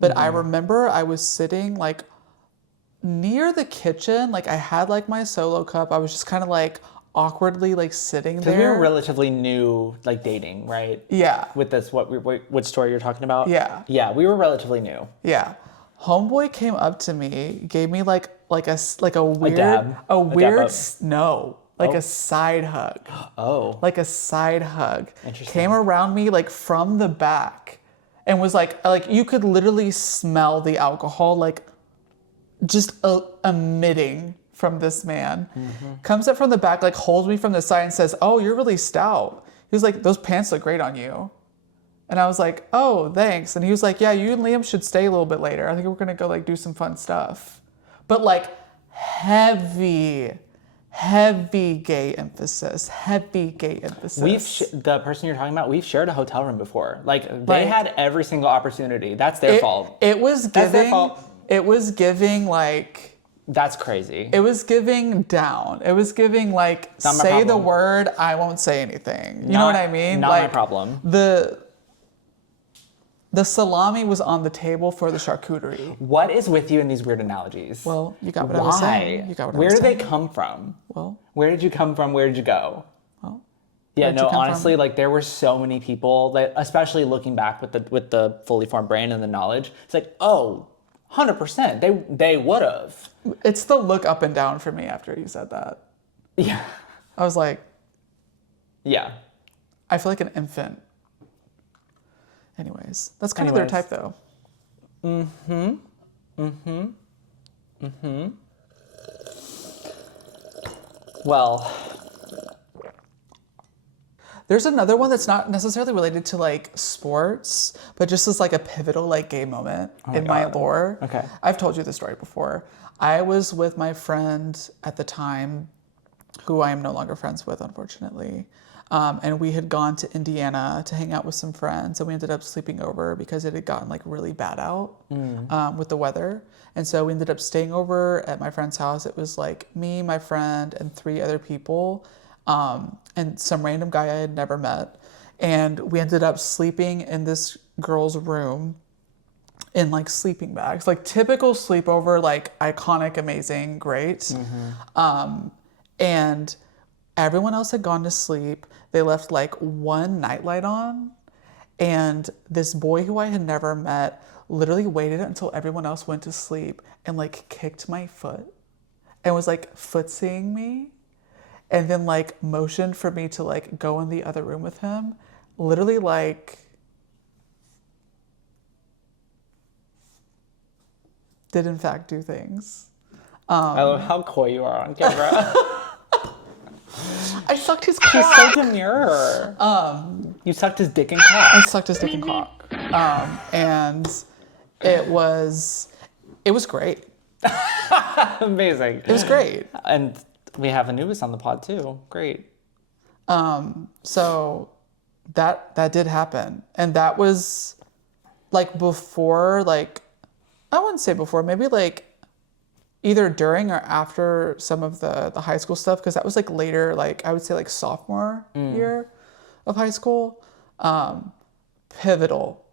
But I remember I was sitting, like, near the kitchen. Like, I had, like, my solo cup. I was just kind of, like, awkwardly, like, sitting there. Because we were relatively new, like, dating, right? Yeah. With this, what story you're talking about? Yeah. Yeah, we were relatively new. Yeah. Homeboy came up to me, gave me like a weird, a side hug. Oh. Like a side hug. Interesting. Came around me, like, from the back and was like you could literally smell the alcohol, like, just emitting from this man. Comes up from the back, like, holds me from the side and says, oh, you're really stout. He was like, those pants look great on you. And I was like, oh, thanks. And he was like, yeah, you and Liam should stay a little bit later. I think we're going to go, like, do some fun stuff. But, like, heavy gay emphasis. The person you're talking about, we've shared a hotel room before. Like, they had every single opportunity. That's their fault. It was giving, that's their fault. It was giving, like... That's crazy. It was giving down. It was giving, like, say the word, I won't say anything. You know what I mean? Not like, my problem. The salami was on the table for the charcuterie. What is with you in these weird analogies? Well, you got what I was saying. You got what I was Where do saying. they come from? Well, Where did you come from? Where did you go? well. Yeah, Where'd you no, come honestly, from? like there were so many people that, especially looking back with the fully formed brain and the knowledge, it's like, oh, 100%, they would have. It's the look up and down for me after you said that. Yeah. I was like, Yeah. I feel like an infant. Anyways, that's kind of their type though. Well, There's another one that's not necessarily related to like sports, but just as like a pivotal like gay moment in my God. lore. Okay. I've told you the story before. I was with my friend at the time, who I am no longer friends with, unfortunately. And we had gone to Indiana to hang out with some friends, and we ended up sleeping over because it had gotten like really bad out with the weather. And so we ended up staying over at my friend's house. It was like me, my friend, and 3 other people, and some random guy I had never met. And we ended up sleeping in this girl's room in like sleeping bags, like typical sleepover, like iconic, amazing, great. And everyone else had gone to sleep. They left like one nightlight on. And this boy who I had never met literally waited until everyone else went to sleep and like kicked my foot and was like footsying me. And then like motioned for me to like go in the other room with him. Literally like did in fact do things. I love how coy you are on camera. I sucked his She's cock. so demure. You sucked his dick and I cock. sucked his dick and cock. And it was great. Amazing. It was great. And we have Anubis on the pod too. Great. So that did happen. And that was like before, like, I wouldn't say before, maybe like either during or after some of the high school stuff, because that was like later, like I would say like sophomore year of high school. Pivotal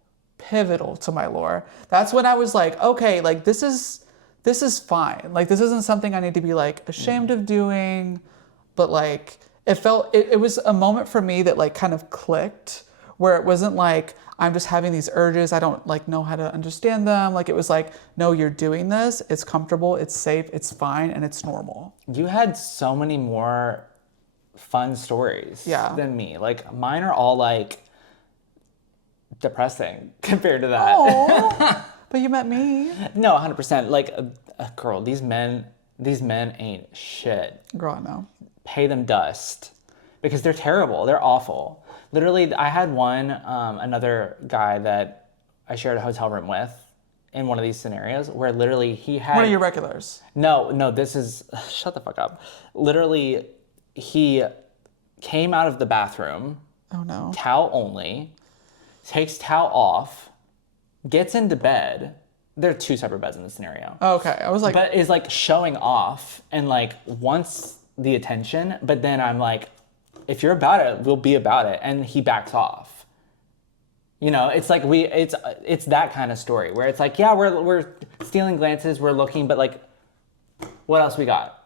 to my lore. That's when I was like, okay, like this is fine. Like this isn't something I need to be like ashamed of doing, but like it was a moment for me that like kind of clicked, where it wasn't like I'm just having these urges, I don't like know how to understand them. Like it was like, no, you're doing this, it's comfortable, it's safe, it's fine, and it's normal. You had so many more fun stories than me. Like mine are all like depressing compared to that. Oh, but you met me. No, 100%. Like, girl, these men ain't shit. Girl, I know. Pay them dust because they're terrible. They're awful. Literally, I had another guy that I shared a hotel room with in one of these scenarios where literally he had... One of your regulars. No, this is... Shut the fuck up. Literally, he came out of the bathroom. Oh, no. Towel only. Takes towel off. Gets into bed. There are 2 separate beds in this scenario. Oh, okay. I was like... But is like showing off and like wants the attention. But then I'm like, if you're about it, we'll be about it. And he backs off. You know, it's like it's that kind of story where it's like, yeah, we're stealing glances, we're looking, but like, what else we got?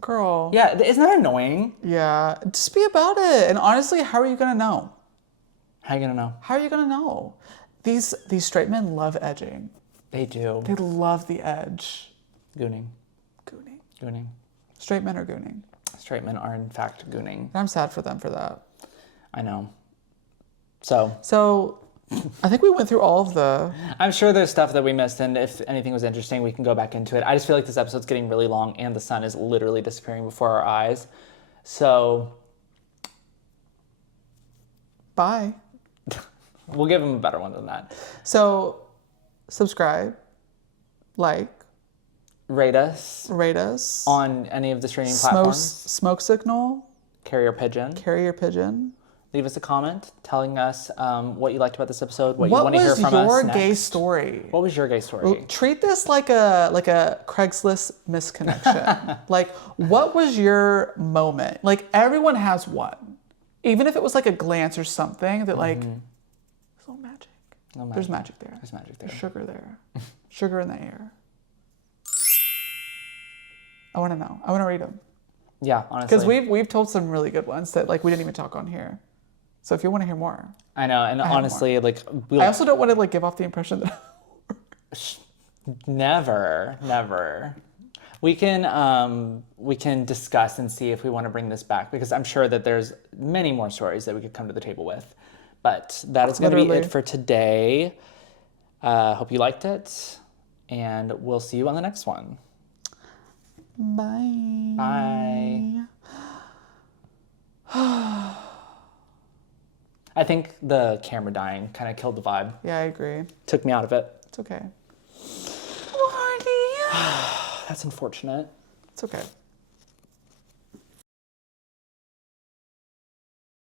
Girl. Yeah, isn't that annoying? Yeah, just be about it. And honestly, how are you gonna know? How are you gonna know? How are you gonna know? These straight men love edging. They do. They love the edge. Gooning. Gooning. Straight men are gooning. Straight men are in fact gooning. And I'm sad for them for that. I know. So I think we went through all of the... I'm sure there's stuff that we missed, and if anything was interesting, we can go back into it. I just feel like this episode's getting really long, and the sun is literally disappearing before our eyes. So... Bye. We'll give them a better one than that. So, subscribe, like, rate us on any of the streaming platforms. Smoke signal, Carrier Pigeon. Leave us a comment telling us what you liked about this episode, what you want to hear from us What was your next. gay story? What was your gay story? Treat this like a Craigslist misconnection. Like, what was your moment? Like, everyone has one. Even if it was like a glance or something that like, it's all magic. There's magic there. There's magic there. There's sugar there. Sugar in the air. I want to know. I want to read them. Yeah, honestly. Because we've told some really good ones that like we didn't even talk on here. So if you want to hear more. I know, and honestly, like... I also don't want to like give off the impression that... Never. We can discuss and see if we want to bring this back, because I'm sure that there's many more stories that we could come to the table with. But that is going to be it for today. Hope you liked it, and we'll see you on the next one. Bye. Bye. I think the camera dying kind of killed the vibe. Yeah, I agree. Took me out of it. It's okay. That's unfortunate. It's okay.